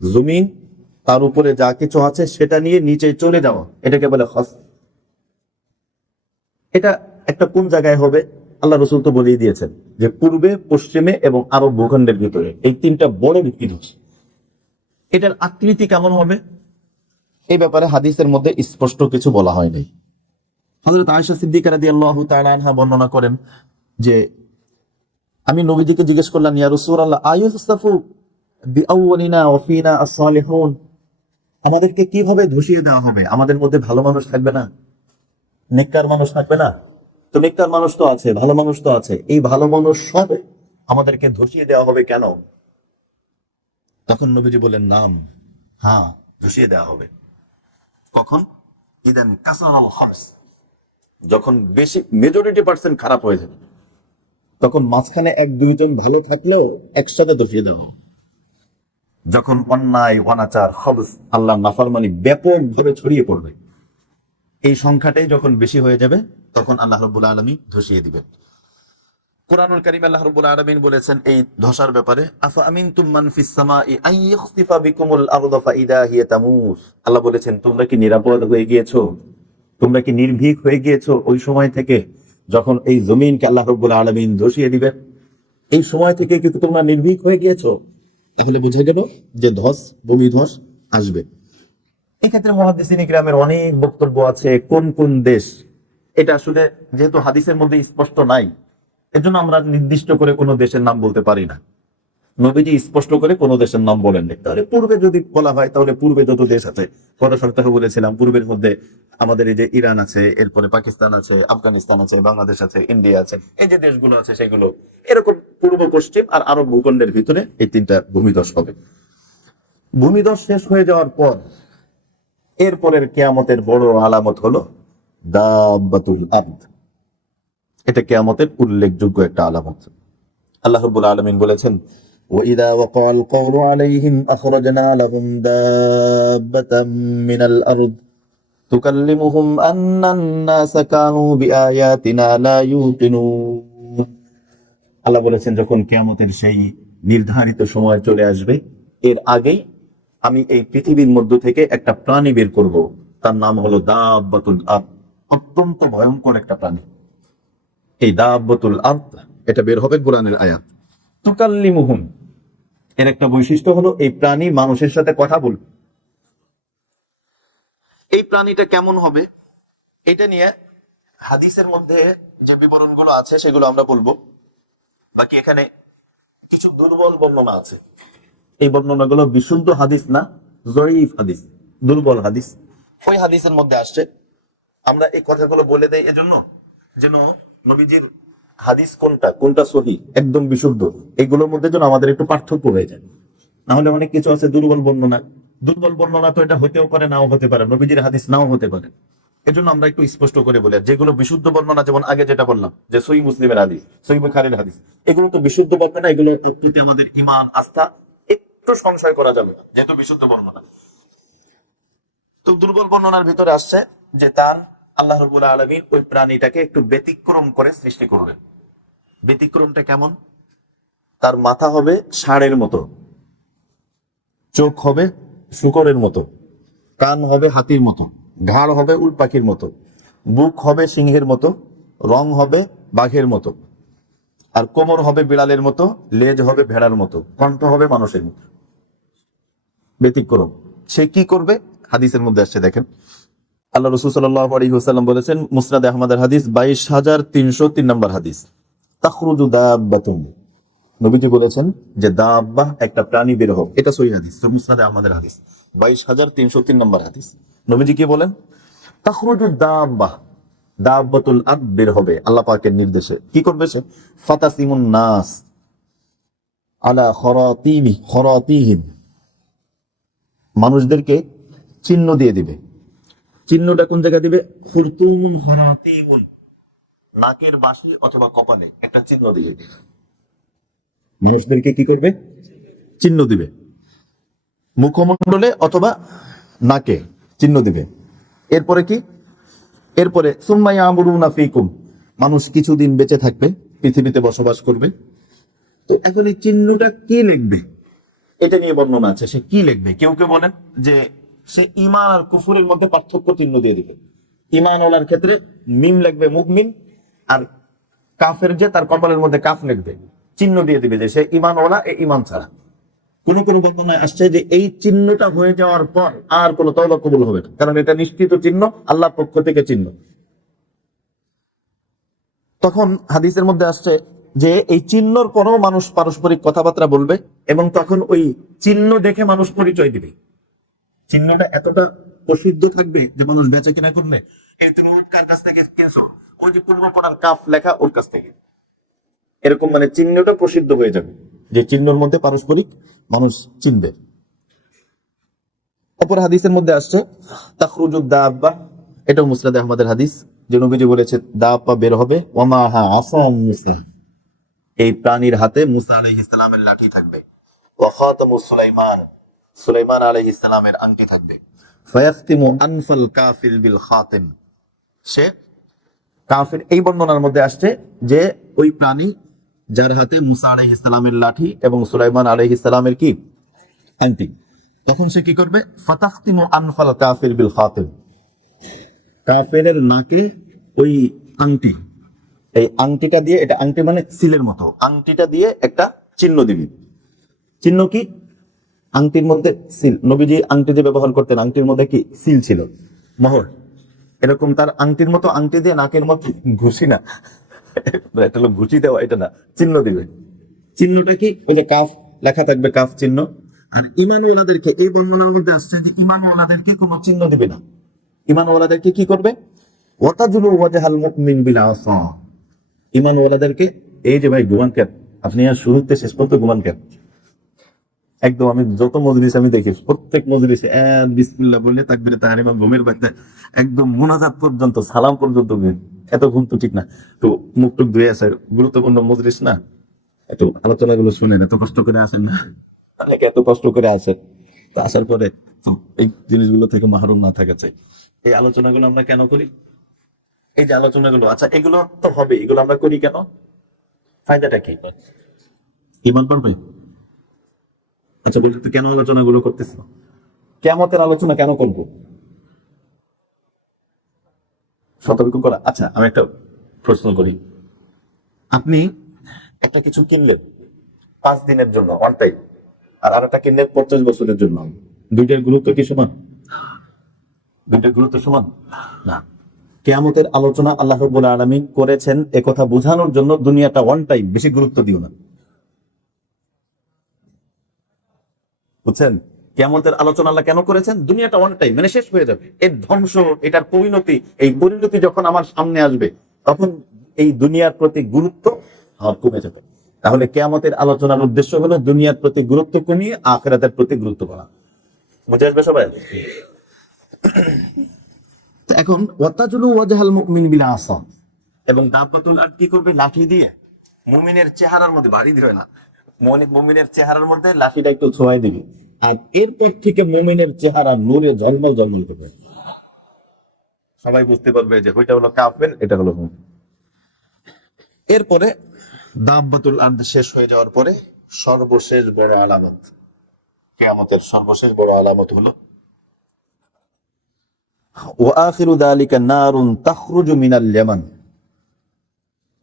জমিন তার উপরে যা কিছু আছে সেটা নিয়ে নিচে চলে যাওয়া, এটাকে বলে খসফ। এটা একটা কোন জায়গায় হবে? আল্লাহ রাসূল তো বলেই দিয়েছেন যে পূর্বে, পশ্চিমে এবং আরব ভূখণ্ডের ভিতরে, এই 3টা বড় বিধ্বংস। এটার আকৃতি কেমন হবে এই ব্যাপারে হাদিসের মধ্যে স্পষ্ট কিছু বলা হয়নি। হযরত আয়েশা সিদ্দিকা রাদিয়াল্লাহু তাআলা আনহা বর্ণনা করেন যে আমি নবীজিকে জিজ্ঞেস করলাম, ইয়া রাসূলুল্লাহ আয়ুসতাফু বিআউলিনা ওয়া ফিনা আস-সালিহুন, আমাদেরকে কিভাবে ধসিয়ে দেওয়া হবে? আমাদের মধ্যে ভালো মানুষ থাকবে না, নেককার মানুষ থাকবে না? তো নেককার মানুষ তো আছে, ভালো মানুষ তো আছে, এই ভালো মানুষ সব আমাদেরকে ধসিয়ে দেওয়া হবে কেন? তখন নবীজি বলেন, নাম, হ্যাঁ ধসিয়ে দেওয়া হবে। কখন? ইদান কাসারাল হার্স, যখন বেশি মেজরিটি পার্সেন্ট খারাপ হয়ে যাবে, তখন মাঝখানে 1-2 জন ভালো থাকলেও একসাথে ধসিয়ে দেওয়া হবে। যখন অন্যায়, অনাচার, খবস, আল্লাহ নাফরমানি ব্যাপকভাবে ছড়িয়ে পড়বে, এই সংখ্যাটাই যখন বেশি হয়ে যাবে, তখন আল্লাহ রাব্বুল আলামিন ধসিয়ে দিবেন। কুরআনুল কারীমে আল্লাহ রাব্বুল আলামিন বলেছেন এই ধসার ব্যাপারে, আফা আমিনতুম মান ফিস সামাই আন ইয়াখসিফা বিকুমুল আরদা ফাইদা হিয়া তামুস। আল্লাহ বলেছেন তোমরা কি নিরাপদ হয়ে গিয়েছো, তোমরা কি নির্ভীক হয়ে গিয়েছো ওই সময় থেকে যখন এই জমিনকে আল্লাহ রাব্বুল আলামিন ধসিয়ে দিবেন? এই সময় থেকে কি তোমরা নির্ভীক হয়ে গিয়েছো? তাহলে বুঝে গেল যে ভূমিধস আসবে। এক্ষেত্রে মুহাদ্দিসিন ইকরামের অনেক বক্তব্য আছে, কোন কোন দেশ, এটা আসলে যেহেতু হাদিসের মধ্যে স্পষ্ট নাই, এজন্য আমরা নির্দিষ্ট করে কোনো দেশের নাম বলতে পারি না। নবীজি স্পষ্ট করে কোনো দেশের নাম বলেননি। তাহলে পূর্বে যদি বলা হয়, তাহলে পূর্বে যত দেশ আছে, গত সপ্তাহে বলেছিলাম, পূর্বের মধ্যে আমাদের এই যে ইরান আছে, এরপরে পাকিস্তান আছে, আফগানিস্তান আছে, বাংলাদেশ আছে, ইন্ডিয়া আছে, এই যে দেশগুলো আছে সেগুলো এরকম পূর্ব, পশ্চিম আর আরব ভূখণ্ডের ভিতরে এই 3টা ভূমিধস হবে। ভূমিধস শেষ হয়ে যাওয়ার পর এরপরের কিয়ামতের বড় আলামত হলো দাব্বাতুল আরদ। এটা কিয়ামতের উল্লেখযোগ্য একটা আলামত। আল্লাহ রাব্বুল আলামিন বলেছেন, وَإِذَا وَقَعَ الْقَوْلُ عَلَيْهِمْ أَخْرَجْنَا لَهُمْ دَابَّةً مِّنَ الْأَرْضِ تُكَلِّمُهُمْ أَنَّ النَّاسَ كَانُوا بِآيَاتِنَا لَا يُوقِنُونَ। আল্লাহ বলেছেন যখন কিয়ামতের সেই নির্ধারিত সময় চলে আসবে, এর আগেই আমি এই পৃথিবীর মধ্য থেকে একটা প্রাণী বের করব, তার নাম হলো দাব্বাতুল আরদ। অত্যন্ত ভয়ঙ্কর একটা প্রাণী এই দাব্বাতুল আরদ, এটা বের হবে কোরআনের আয়াত। তুকাল্লিমুহুম, এর একটা বৈশিষ্ট্য হলো এই প্রাণী মানুষের সাথে কথা বলবে। এই প্রাণীটা কেমন হবে এটা নিয়ে হাদিসের মধ্যে যে বিবরণগুলো আছে সেগুলো আমরা বলবো। বাকি এখানে কিছু দুর্বল বর্ণনা আছে, এই বর্ণনাগুলো বিশুদ্ধ হাদিস না, জয়ীফ হাদিস, দুর্বল হাদিস। ওই হাদিসের মধ্যে আসছে, আমরা এই কথাগুলো বলে দেই এজন্য যেন নবীজির হাদিস কোনটা কোনটা সহি একদম বিশুদ্ধ এগুলোর মধ্যে যেন আমাদের একটু পার্থক্য হয়ে যায়। না হলে অনেক কিছু আছে দুর্বল বর্ণনা, দুর্বল বর্ণনা তো এটা হতেও পারে নাও হতে পারে, নবীজির হাদিস নাও হতে পারে। এজন্য আমরা একটু স্পষ্ট করে বলি, আর যেগুলো বিশুদ্ধ বর্ণনা, যেমন আগে যেটা বললাম যে সহিহ মুসলিমের হাদিস, সহিহ বুখারীর হাদিস, এগুলো তো বিশুদ্ধ বর্ণনা, এগুলো প্রতি আমাদের ঈমান আস্থা একটু সংশয় করা যাবে না, যেহেতু বিশুদ্ধ বর্ণনা। তো দুর্বল বর্ণনার ভিতরে আসছে যে তার আল্লাহ রাব্বুল আলামিন ওই প্রাণীটাকে একটু ব্যতিক্রম করে সৃষ্টি করবেন। ব্যতিক্রমটা কেমন? তার মাথা হবে ষাঁড়ের মতো, চোখ হবে শূকরের মতো, কান হবে হাতির মতো, ঘাড় হবে উট পাখির মতো, বুক হবে সিংহের মতো, রং হবে বাঘের মতো, আর কোমর হবে বিড়ালের মতো, লেজ হবে ভেড়ার মতো, কণ্ঠ হবে মানুষের মতো। ব্যতিক্রম। সে কি করবে? হাদিসের মধ্যে আসছে, দেখেন আল্লাহ রাসূল সাল্লাল্লাহু আলাইহি ওয়াসাল্লাম বলেছেন, মুসনাদ আহমদের হাদিস 22,303 নম্বর হাদিস, তাখরুজু দাব্বাতুন, নবীজি বলেছেন যে দাব্বা একটা প্রাণী বের হোক, এটা সহিহ হাদিস, মুসনাদ আহমদের হাদিস 22,303 নম্বর হাদিস। নবীজি কি বলেন? তাখরুজু দাব্বা, দাব্বাতুল আরদ বের হবে আল্লাহ পাকের নির্দেশে। কি করবে সে? ফাতাসিমুন নাস আলা খরাতিহিম, মানুষদেরকে চিহ্ন দিয়ে দিবে। চিহ্নটা কোন জায়গায় দিবে? খুরতুমুন খরাতিমুন, নাকের বাঁশি অথবা কপালে একটা চিহ্ন দিবে। মানুষদেরকে কি করবে? চিহ্ন দিবে, মুখমণ্ডলে অথবা নাকে চিহ্ন দিবে। এরপরে কি? এরপরে সুম্মা ইয়ামুরুনা ফীকুম, মানুষ কিছুদিন বেঁচে থাকবে, পৃথিবীতে বসবাস করবে। তো এখন এই চিহ্নটা কি লিখবে এটা নিয়ে বর্ণনা আছে। সে কি লিখবে? কেউ কেউ বলেন যে সে ঈমান আর কুফরের মধ্যে পার্থক্য চিহ্ন দিয়ে দিবে। ঈমান ওয়ালার ক্ষেত্রে মিম লিখবে মুমিন, আর কাফের যে তার কপালের মধ্যে কাফ লিখবে, চিহ্ন দিয়ে দিবে যে সে ঈমান ওয়ালা, এ ঈমান ছাড়া। কোন কোন বর্ণনায় আসছে যে এই চিহ্নটা হয়ে যাওয়ার পর আর কোনো তওবা কবুল হবে না, কারণ এটা নিশ্চিত চিহ্ন, আল্লাহর পক্ষ থেকে চিহ্ন। তখন হাদিসের মধ্যে আসছে যে এই চিহ্নর পরও মানুষ পারস্পরিক কথাবার্তা বলবে, এবং তখন ওই চিহ্ন দেখে মানুষ পরিচয় দিবে। চিহ্নটা এতটা প্রসিদ্ধ থাকবে যে মানুষ বেচা কিনা করলে, এই তুমি ওর কার কাছ থেকে কিনছো, ওই যে পূর্ব পড়ার কাফ লেখা ওর কাছ থেকে, এরকম মানে চিহ্নটা প্রসিদ্ধ হয়ে যাবে, যে চিহ্নর মধ্যে পারস্পরিক মানুষ চিনবে। অপর হাদিসের মধ্যে আসছে তাখরুজুদ দাব্বা, এটাও মুসনাদ আহমদের হাদিস, যে নবীজি বলেছে দাব্বা বের হবে, ওয়ামাহা আসা মুসা, এই প্রাণীর হাতে মুসা আলাইহিস সালামের লাঠি থাকবে, ওয়া খাতামু সুলাইমান, সুলাইমান আলাইহিস সালামের আংটি থাকবে, ফায়াখতিমু আনফাল কাফির বিল খাতিম, সে কাফির। এই বর্ণনার মধ্যে আসছে যে ওই প্রাণী যার হাতে মুসা আলাইহিস সালামের লাঠি এবং সুলাইমান আলাইহিস সালামের কি আংটি, তখন সে কি করবে? ফাতাখতিমু আনফাল কাফির বিল খাতিম, কাফেরের নাকে ওই আংটি, এই আংটিটা দিয়ে, এটা আংটি মানে সিলের মতো, আংটিটা দিয়ে একটা চিহ্ন দিবি। চিহ্ন কি? আংটির মধ্যে সিল। নবীজি আংটি যে ব্যবহার করতেন, আংটির মধ্যে কি সিল ছিল, মোহর, এরকম তার আংটির মতো আংটি দিয়ে নাকের মধ্যে ঘুষি না, এটা হলো ঘুষি দেওয়া, এটা না, চিহ্ন দিবে। চিহ্নটা কি? ওই যে কাফ লেখা থাকবে, কাফ চিহ্ন। আর ঈমানওয়ালাদেরকে, এই বর্ণনার মধ্যে আসছে যে ঈমানওয়ালাদেরকে কোনো চিহ্ন দিবে না। ঈমানওয়ালাদেরকে কি করবে? ওয়াতাজুলু ওয়াজহাল মুমিন বিল আসা, ঈমানওয়ালাদেরকে, এই যে ভাই ঘুমান কেন আপনি, আর শুরু থেকে শেষ পর্যন্ত ঘুমান কেন? একদম আমি যত মজলিস আমি দেখি, প্রত্যেক মজলিসে বিসমিল্লাহ বললে তাকবীরে তাহরিমা, ঘুমের বাড়িতে একদম মুনাজাত পর্যন্ত, সালাম পর্যন্ত ঘুম। এত ঘুম তো ঠিক না। তো মুখ টুক ধুয়ে আসে, গুরুত্বপূর্ণ মজলিস না, এত আলোচনাগুলো শুনেন, এত কষ্ট করে আসেন না, অনেকে এত কষ্ট করে আসেন, তো আসার পরে তো এই জিনিসগুলো থেকে মাহরুম না থাকা চাই। এই আলোচনাগুলো আমরা কেন করি? এই যে আলোচনাগুলো, আচ্ছা এগুলো তো হবে, এগুলো আমরা করি কেন? ফায়দাটা কি? ইমান পারবে? আচ্ছা বলতে তো কেন আলোচনাগুলো করতেছ? কিয়ামতের আলোচনা কেন করব? সতর্ক করা। আচ্ছা আমি একটা প্রশ্ন করি, আপনি একটা কিছু কিনলেন 5 দিনের জন্য, অন টাইম, আর আরেকটা কিনলেন 50 বছরের জন্য। দুইটার গুরুত্ব কি সমান? দুইটার গুরুত্ব সমান না। কিয়ামতের আলোচনা আল্লাহ রাব্বুল আলামিন করেছেন একথা বোঝানোর জন্য দুনিয়াটা ওয়ান টাইম, বেশি গুরুত্ব দিও না, বুঝছেন? কিয়ামতের আলোচনা আল্লাহ কেন করেছেন? দুনিয়াটা ওয়ান টাইম, মানে শেষ হয়ে যাবে, এর ধ্বংস, এটার পরিণতি, এই পরিণতি যখন আমার সামনে আসবে তখন এই দুনিয়ার প্রতি গুরুত্ব কমে যাবে। তাহলে কিয়ামতের আলোচনার উদ্দেশ্য হলো দুনিয়ার প্রতি গুরুত্ব কমিয়ে আখিরাতের প্রতি গুরুত্ব বাড়ানো। বুঝে আসবে সবাই? তো এখন ওয়াতাজুলু ওয়াজহাল মুমিন বিল আসা, এবং দাব্বাতুল আরদ কি করবে? লাঠি দিয়ে মুমিনের চেহারার মধ্যে, বাড়ি দিবে না, মুমিনের চেহারার মধ্যে লাঠিটা একটু ছোঁয়াই দিবে, আর এরপর থেকে মুমিনের চেহারা নূরে ঝলমল ঝলমল করবে। সবাই বুঝতে পারবে যে ওইটা হলো কাফের, এটা হলো মুমিন। এরপরে দাব্বাতুল আরদ শেষ হয়ে যাওয়ার পরে সর্বশেষ বড় আলামত, কিয়ামতের সর্বশেষ বড় আলামত হলো ওয়া আখিরু যালিকা নারুন তাখরুজু মিনাল ইয়ামান।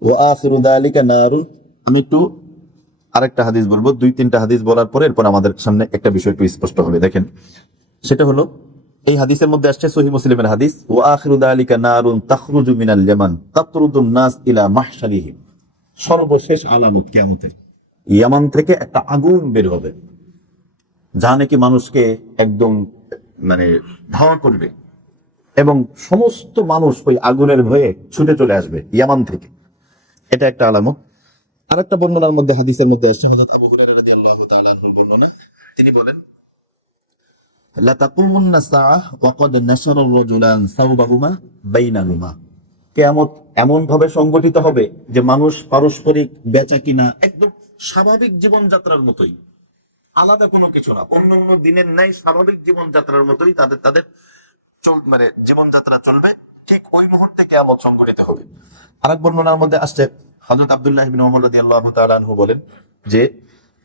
ওয়া আখিরু যালিকা নারুন, আমি একটু আরেকটা হাদিস বলবো, 2-3টা হাদিস বলার পরে এরপর আমাদের সামনে একটা বিষয় একটু স্পষ্ট হবে। দেখেন, সেটা হলো এই হাদিসের মধ্যে আসছে, সহিহ মুসলিমের হাদিস, ওয়া আখিরু যালিকা নারুন তাখরুজু মিনাল ইয়ামান তাতরুদুন নাস ইলা মাহশারিহিম। সর্বশেষ আলামত কিয়ামতের, ইয়ামান থেকে একটা আগুন বের হবে, যা নাকি মানুষকে একদম মানে ধাওয়া করবে, এবং সমস্ত মানুষ ওই আগুনের ভয়ে ছুটে চলে আসবে ইয়ামান থেকে। এটা একটা আলামত। আরেকটা বর্ণনার মধ্যে, হাদিসের মধ্যে আসছে, হযরত আবু হুরায়রা রাদিয়াল্লাহু তাআলা আনহুর বর্ণনা, তিনি বলেন, লা তাকুমুন্না সাআহ ওয়া ক্বাদ নাশারা আর-রাজুলান সাওবাহুমা বাইনাহুমা। কিয়ামত এমন ভাবে সংগঠিত হবে যে মানুষ পারস্পরিক বেচা কিনা একদম স্বাভাবিক জীবনযাত্রার মতোই, আলাদা কোনো কিছু না, অন্য অন্য দিনের ন্যায় স্বাভাবিক জীবনযাত্রার মতোই তাদের মানে জীবনযাত্রা চলবে। ঠিক ওই মুহূর্তে কিয়ামত সংঘটিত হবে। আরেক বর্ণনার মধ্যে আসছে, হযরত আব্দুল্লাহ ইবনে ওমর রাদিয়াল্লাহু তাআলা আনহু বলেন যে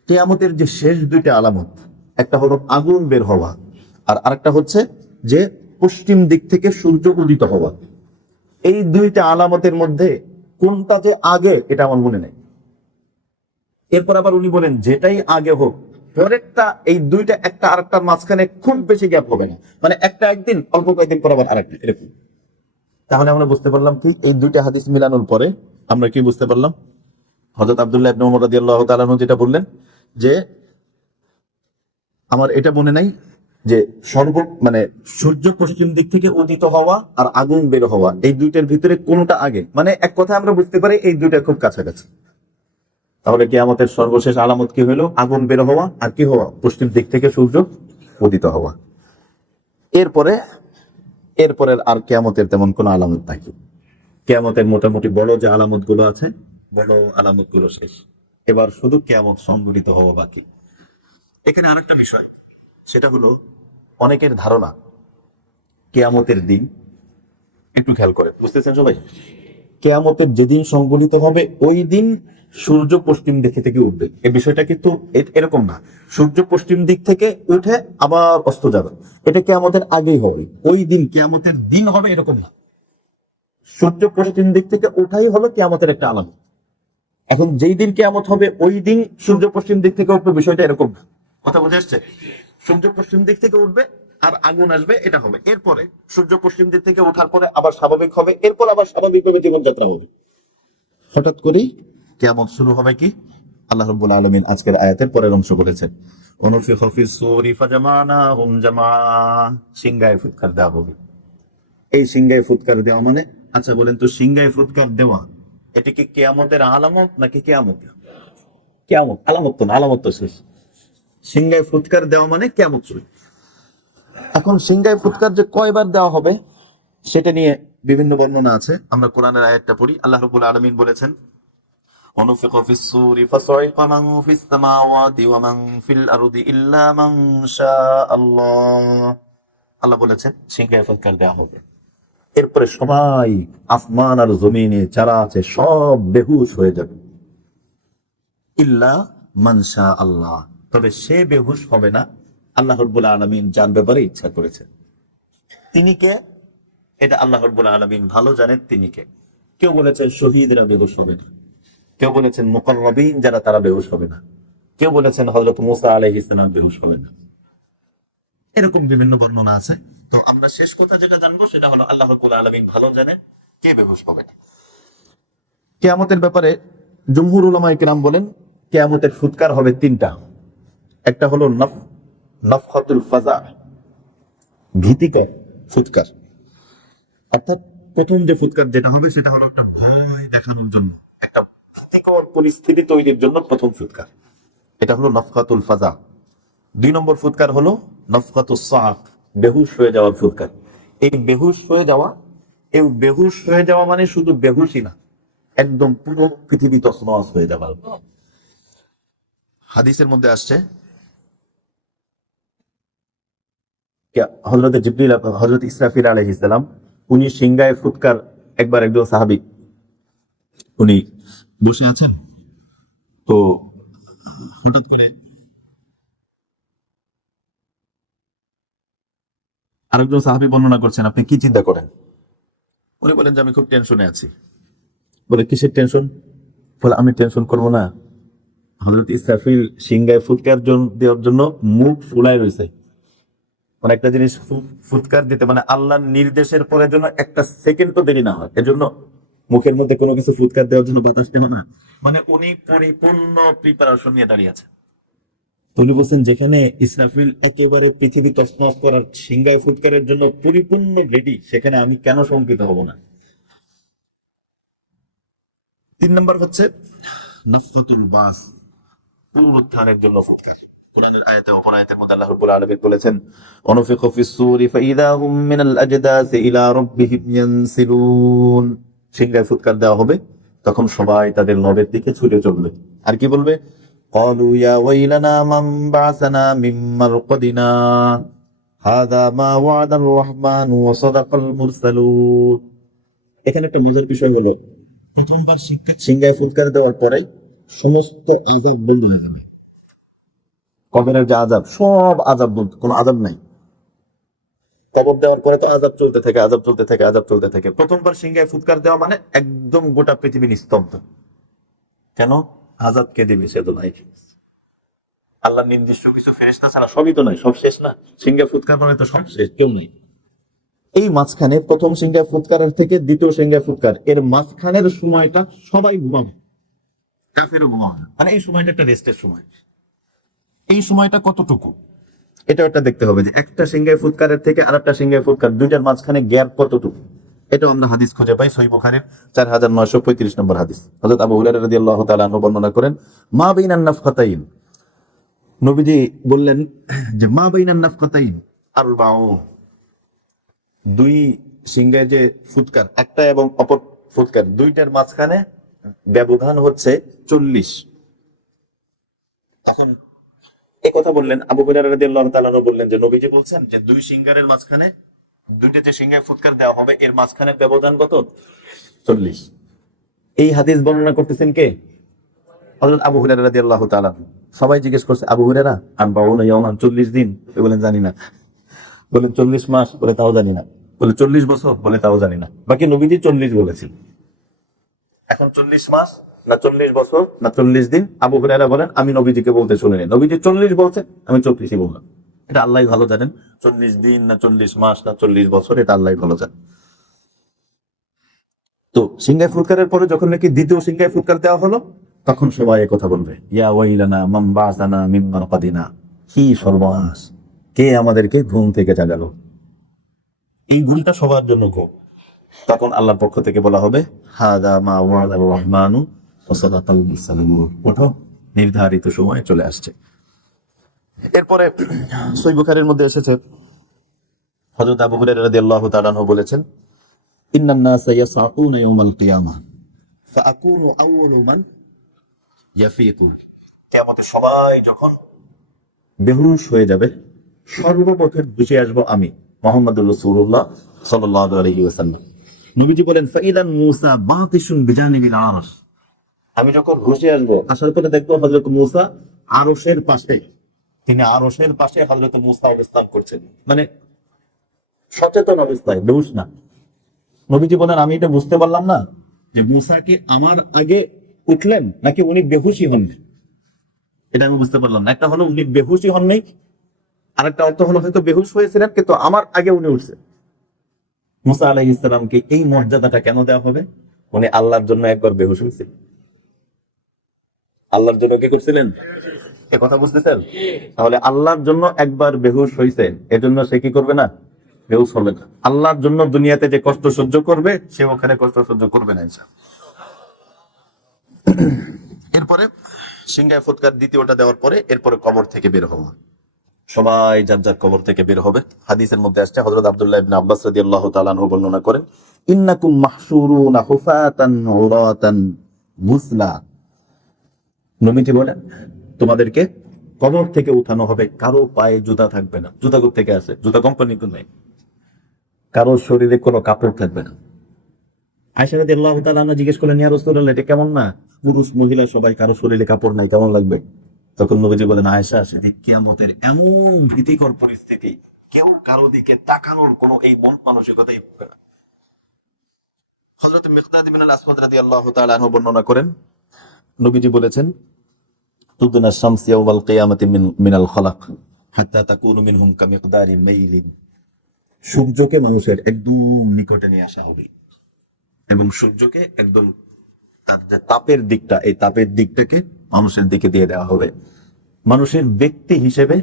কিয়ামতের যে শেষ দুইটা আলামত, একটা হলো আগুন বের হওয়া, আর আরেকটা হচ্ছে যে পশ্চিম দিক থেকে সূর্য উদিত হওয়া। এই দুইটা আলামতের মধ্যে কোনটা যে আগে এটা আমার মনে নেই। এরপর আবার উনি বলেন যেটাই আগে হোক, পরেরটা, এই দুইটা একটা আরেকটার মাঝখানে খুব বেশি গ্যাপ হবে না, মানে একটা একদিন, অল্প কয়েকদিন পর আবার আরেকটা, এরকম। তাহলে আমরা বুঝতে পারলাম কি, এই দুইটা হাদিস মিলানোর পরে আমরা কি বুঝতে পারলাম? হযরত আব্দুল্লাহ ইবনে ওমর রাদিয়াল্লাহু তাআলা আনহু যেটা বললেন যে আমার এটা মনে নাই যে মানে সূর্য পশ্চিম দিক থেকে উদিত হওয়া আর আগুন বের হওয়া, এই দুইটার ভিতরে কোনটা আগে, মানে এক কথা আমরা বুঝতে পারি এই দুইটা খুব কাছাকাছি। তাহলে কিয়ামতের সর্বশেষ আলামত কি হলো? আগুন বের হওয়া, আর কি হওয়া? পশ্চিম দিক থেকে সূর্য উদিত হওয়া। এরপরে আর কিয়ামতের তেমন কোনো আলামত নাই। কিয়ামতের মোটামুটি বড় যে আলামত গুলো আছে, বড় আলামত গুলো শেষ, এবার শুধু কিয়ামত সংঘটিত হওয়া বাকি। এখানে আরেকটা বিষয়, সেটা হলো অনেকের ধারণা কিয়ামতের দিন, একটু খেয়াল করে বুঝতেছেন সবাই, কিয়ামতের যেদিন সংঘটিত হবে ওই দিন সূর্য পশ্চিম দিক থেকে উঠবে। এই বিষয়টা কিন্তু এরকম না, সূর্য পশ্চিম দিক থেকে উঠে আবার অস্ত যাবে, এটা কিয়ামতের আগেই হবে, ওই দিন কিয়ামতের দিন হবে এরকম না। সূর্য পশ্চিম দিক থেকে ওঠাই হলো কিয়ামতের একটা আলামত। এখন যেই দিন কিয়ামত হবে ওই দিন সূর্য পশ্চিম দিক থেকে উঠবে, বিষয়টা এরকম না। কথা বুঝে আসছে? সূর্য পশ্চিম দিক থেকে উঠবে আর আগুন আসবে, এটা হবে। এরপরে সূর্য পশ্চিম দিক থেকে ওঠার পরে আবার স্বাভাবিক হবে, এরপর আবার স্বাভাবিকভাবে জীবনযাত্রা হবে। হঠাৎ করেই কিয়ামত শুরু হবে কি? আল্লাহ রাব্বুল আলামিন আজকের আয়াতের পরের অংশ বলেছেন, অনুফিখু ফিস সূরি ফাজামানাহুম জামা, সিংহায় ফুৎকার দেওয়া হবে। এই সিংহায় ফুৎকার দেওয়া মানে, আচ্ছা বলেন তো, সিংহায় ফুৎকার দেওয়া এটা কি কিয়ামতের আলামত নাকি কিয়ামত? কিয়ামত আলামত তো না, আলামত তো শেষ। সিংহায় ফুৎকার দেওয়া মানে কিয়ামত শুরু। এখন সিংহায় ফুৎকার যে কয়বার দেওয়া হবে সেটা নিয়ে বিভিন্ন বর্ণনা আছে। আমরা কোরআনের আয়াতটা পড়ি। আল্লাহ রাব্বুল আলামিন বলেছেন, অনুফিখু ফিস সূরি ফাসাইকা মান ফিস সামাওয়াতি ওয়া মান ফিল আরদি ইল্লা মান শাআল্লাহ। আল্লাহ বলেছেন সিংহায় ফুৎকার দেওয়া হবে, এরপরে সবাই আসমান আর জমিনে যারা আছে সব বেহুশ হয়ে যাবে, ইল্লা মান শাআল্লাহ, তবে সে বেহুশ হবে না আল্লাহ রাব্বুল আলামিন যার ব্যাপারে ইচ্ছা করেছে। তিনি কে? এটা আল্লাহ রাব্বুল আলামিন ভালো জানেন তিনি কে। কেউ বলেছেন শহীদরা বেহুশ হবে না, কেউ বলেছেন মুকাররাবিন যারা, তারা বেহুশ হবে না, কেউ বলেছেন হযরত মুসা আলাইহিস সালাম বেহুশ হবেন না। এরকম বিভিন্ন বর্ণনা আছে। তো আমরা শেষ কথা যেটা জানবো সেটা হলো আল্লাহ রাব্বুল আলামিন ভালো জানেন কে বেহুশ হবে না। কিয়ামতের ব্যাপারে জমহুর উলামায়ে কেরাম বলেন কিয়ামতের ফুৎকার হবে তিনটা। একটা হলো নাফখাতুল ফাজা, ভীতিকর ফুৎকার। অর্থাৎ প্রথম যে ফুৎকার যেটা হবে সেটা হলো একটা ভয় দেখানোর জন্য, একটা ভীতিকর পরিস্থিতি তৈরির জন্য প্রথম ফুৎকার। এটা হলো নাফখাতুল ফাজা। 2 নম্বর ফুৎকার হলো নাফখাতুস সাআক, বেহুশ হয়ে যাওয়ার ফুৎকার। এই বেহুশ হয়ে যাওয়া মানে শুধু বেহুশই না, একদম পুরো পৃথিবী তছনছ হয়ে যাওয়া। হাদিসের মধ্যে আসছে হযরত জিবরিল হযরত ইসরাফিল আলাইহিস সালাম উনি সিংহায় ফুৎকার, একবার একজন সাহাবী উনি বসে আছেন, তো হঠাৎ করে আরেকজন সাহাবী বর্ণনা করছেন আপনি কি চিন্তা করেন। উনি বলেন যে আমি খুব টেনশনে আছি। বলে কিসের টেনশন? বলে আমি টেনশন করব না, হযরত ইসরাফিল সিংহায় ফুৎকার দেওয়ার জন্য মুখ ফুলায় রয়েছে। মানে একটা জিনিস ফুৎকার দিতে মানে আল্লাহর নির্দেশের পরে যেন একটা সেকেন্ড তো দেরি না হয়, এজন্য মুখের মধ্যে কোনো কিছু ফুৎকার দেওয়ার জন্য বাতাস দেওয়া না। মানে উনি পরিপূর্ণ প্রিপারেশন নিয়ে দাঁড়িয়ে আছেন। তো উনি বলছেন যেখানে ইসরাফিল একেবারে পৃথিবী তছনছ করার সিংহায় ফুৎকারের জন্য পরিপূর্ণ রেডি, সেখানে আমি কেন শঙ্কিত হব না। 3 নম্বর হচ্ছে নাফখাতুল বাস, পুনরুত্থানের জন্য ফুৎকার। কোরআনের আয়াতে অপর আয়াতের মধ্যে আল্লাহ রাব্বুল আলামিন বলেছেন অনুফিখু ফিস সূরি ফাইদা হুম মিনাল আজদাসি ইলা রাব্বিহিম ইয়ানসিলুন। সিংহায় ফুৎকার দেওয়া হবে, তখন সবাই তাদের লবের দিকে ছুটে চলবে। আর কি বলবে? ক্বালু ইয়া ওয়াইলানা মান বা'সানা মিন মারকাদিনা হাযা মা ওয়া'দার রহমান ওয়া সাদাকাল মুরসালুন। এখানে একটা মজার বিষয় হলো প্রথমবার সিংহায় ফুৎকার দেওয়ার পরে সমস্ত আযাব বন্ধ হয়ে যাবে। কবরের যে আযাব, সব আযাব বন্ধ, কোনো আযাব নাই। কবর দেওয়ার পরে তো আযাব চলতে থাকে। প্রথমবার সিংহায় ফুৎকার দেওয়া মানে একদম গোটা পৃথিবী নিস্তব্ধ। কেন? আযাব কে দিবে? সে তো নাই। আল্লাহ নির্দিষ্ট কিছু ফেরেশতা ছাড়া সবই তো নাই, সব শেষ না। সিংহায় ফুৎকার মানে তো সব শেষ, কেউ নেই। এই মাঝখানে প্রথম সিংহায় ফুৎকারের থেকে দ্বিতীয় সিংহায় ফুৎকার, এর মাঝখানের সময়টা সবাই ঘুমাবে, কাফেরও ঘুমাবে। মানে এই সময়টা একটা রেস্টের সময়। এই সময়টা কতটুকু এটা একটা দেখতে হবে, যে একটা সিংহায় ফুৎকারের থেকে আরেকটা সিংহায় ফুৎকার, দুইটার মাঝখানে গ্যাপ কতটুকু। এটা আমরা হাদিস খুঁজে পাই সহিহ বুখারীর 4935 নম্বর হাদিস। হযরত আবু হুরায়রা রাদিয়াল্লাহু তাআলা আনহু বর্ণনা করেন মা বাইনান নাফখাতাইন, নবীজি বললেন যে মা বাইনান নাফখাতাইন আরবাউন, দুই সিংহায় যে ফুৎকার একটা এবং অপর ফুৎকার দুইটার মাঝখানে ব্যবধান হচ্ছে 40। এখন এই কথা বললেন আবু হুরায়রা রাদিয়াল্লাহু তাআলা আনহু বললেন যে নবীজি বলছেন যে দুই সিংহারের মাঝখানে, দুইটা যে সিংহায় ফুৎকার দেওয়া হবে এর মাঝখানে ব্যবধান কত? 40। এই হাদিস বর্ণনা করতেছেন কে? হযরত আবু হুরায়রা রাদিয়াল্লাহু তাআলা। সবাই জিজ্ঞেস করছে আবু হুরায়রা আরবাউনা ইয়াওমান, 40 দিন? বলেন জানি না। বলেন 40 মাস? বলে তাও জানি না। বলে 40 বছর? বলে তাও জানি না। বাকি নবীজি 40 বলেছেন। এখন 40 মাস না 40 বছর না 40 দিন? আবু হুরায়রা বলেন আমি নবীজিকে বলতে শুনিনি, নবীজি 40 বলছেন, আমি 40ই বললাম। এটা আল্লাহ ভালো জানেন, 40 দিন না 40 মাস না 40 বছর, এটা আল্লাহ ভালো জানেন। তো সিংহায় ফুৎকারের পরে যখন নাকি দ্বিতীয় সিংহায় ফুৎকার দেওয়া হলো, তখন সবাই কথা বলবে ইয়া ওয়াইলানা মান বা'সানা মিন মারকাদিনা, কি সর্বনাশ, কে আমাদেরকে ঘুম থেকে জাগালো। এই ঘুমটা সবার জন্য ঘুম। তখন আল্লাহর পক্ষ থেকে বলা হবে হাযা মা ওয়া'দার রহমানু ওয়া সাদাকাল মুরসালুন, ওঠো, নির্ধারিত সময় চলে আসছে। এরপরে সহিহ বুখারীর মধ্যে এসেছে হযরত আবু হুরায়রা রাদিয়াল্লাহু তাআলা আনহু বলেছেন ইন্নান নাসা ইয়াসাউনা ইয়াওমাল কিয়ামাহ ফাআকুনু আউয়ালু মান ইয়াফিকু। কিয়ামতে সবাই যখন বেহুশ হয়ে যাবে, সর্বপ্রথম বুঝে আসবো আমি, মুহাম্মদুর রাসূলুল্লাহ সাল্লাল্লাহু আলাইহি ওয়াসাল্লাম। নবীজি বলেন ফাইদান মূসা বাতিশুন বিজানিবিল আরশ, আমি যখন ঘুষে আসবো, আসার পরে দেখবো হযরত মূসা আরশের পাশে, তিনি আরশের পাশে হযরত মূসা অবস্থান করছেন, মানে সচেতন অবস্থায়, বেহুশ না। নবীজি বলেন আমি এটা বুঝতে পারলাম না যে মূসা কি আমার আগে উঠলেন নাকি উনি বেহুশই হন। এটা আমি বুঝতে পারলাম না। একটা হলো উনি বেহুশই হন নাই, আর একটা অর্থ হলো হয়তো বেহুশ হয়েছিলেন কিন্তু আমার আগে উনি উঠছে। মুসা আলাইহিস সালামকে এই মর্যাদাটা কেন দেওয়া হবে? উনি আল্লাহর জন্য একবার বেহুশ হয়েছিলেন। আল্লাহর জন্য কি করছিলেন? এ কথা বুঝতেছেন? তাহলে আল্লাহর জন্য একবার বেহুশ হয়েছে, এজন্য সে কি করবে না? বেহুশ হবে না। আল্লাহর জন্য দুনিয়াতে যে কষ্ট সহ্য করবে, সে ওখানে কষ্ট সহ্য করবে না ইনশাআল্লাহ। এরপরে সিংহায় ফুৎকার দ্বিতীয়টা দেওয়ার পরে এরপরে কবর থেকে বের হবো। সবাই যার যার কবর থেকে বের হবে। হাদিসের মধ্যে আসছে, হযরত আব্দুল্লাহ ইবনে আব্বাস রাদিয়াল্লাহু তাআলা আনহু বর্ণনা করেন, ইন্নাকুম মাহশুরুনা হুফাতান উরাতান গুসলা। নবীজি বলেন, তোমাদেরকে কবর থেকে উঠানো হবে, কারো পায়ে জুতা থাকবে না। জুতা কোথা থেকে আসে? জুতা কোম্পানি তো নাই। কারো শরীরে কোনো কাপড় থাকবে না। আয়েশা রাদিয়াল্লাহু তাআলা আনহা জিজ্ঞেস করলেন, ইয়া রাসূলুল্লাহ, এটা কেমন না? পুরুষ মহিলা সবাই কারো শরীরে কাপড় নাই, কেমন লাগবে? তখন নবীজি বলেন, আয়েশা, সেদিন কিয়ামতের এমন ভীতিকর পরিস্থিতি, কেউ কারো দিকে তাকানোর কোনো এই মন মানসিকতাই হবে না। হযরত মিকদাদ ইবনে আল-আসওয়াদ রাদিয়াল্লাহু তাআলা আনহু বর্ণনা করেন, নবীজি বলেছেন, তুদনা শামস ইয়াওমাল কিয়ামাতি মিনাল খলাক হাত্তা তাকুনু মিনহুম কামিকদারি মাইলিন। সূর্যকে মানুষের একদম নিকটে নিয়ে আসা হবে এবং সূর্যকে একদম তার যে তাপের দিকটা, এই তাপের দিকটাকে মানুষের দিকে দিয়ে দেওয়া হবে। মানুষের ব্যক্তি হিসেবে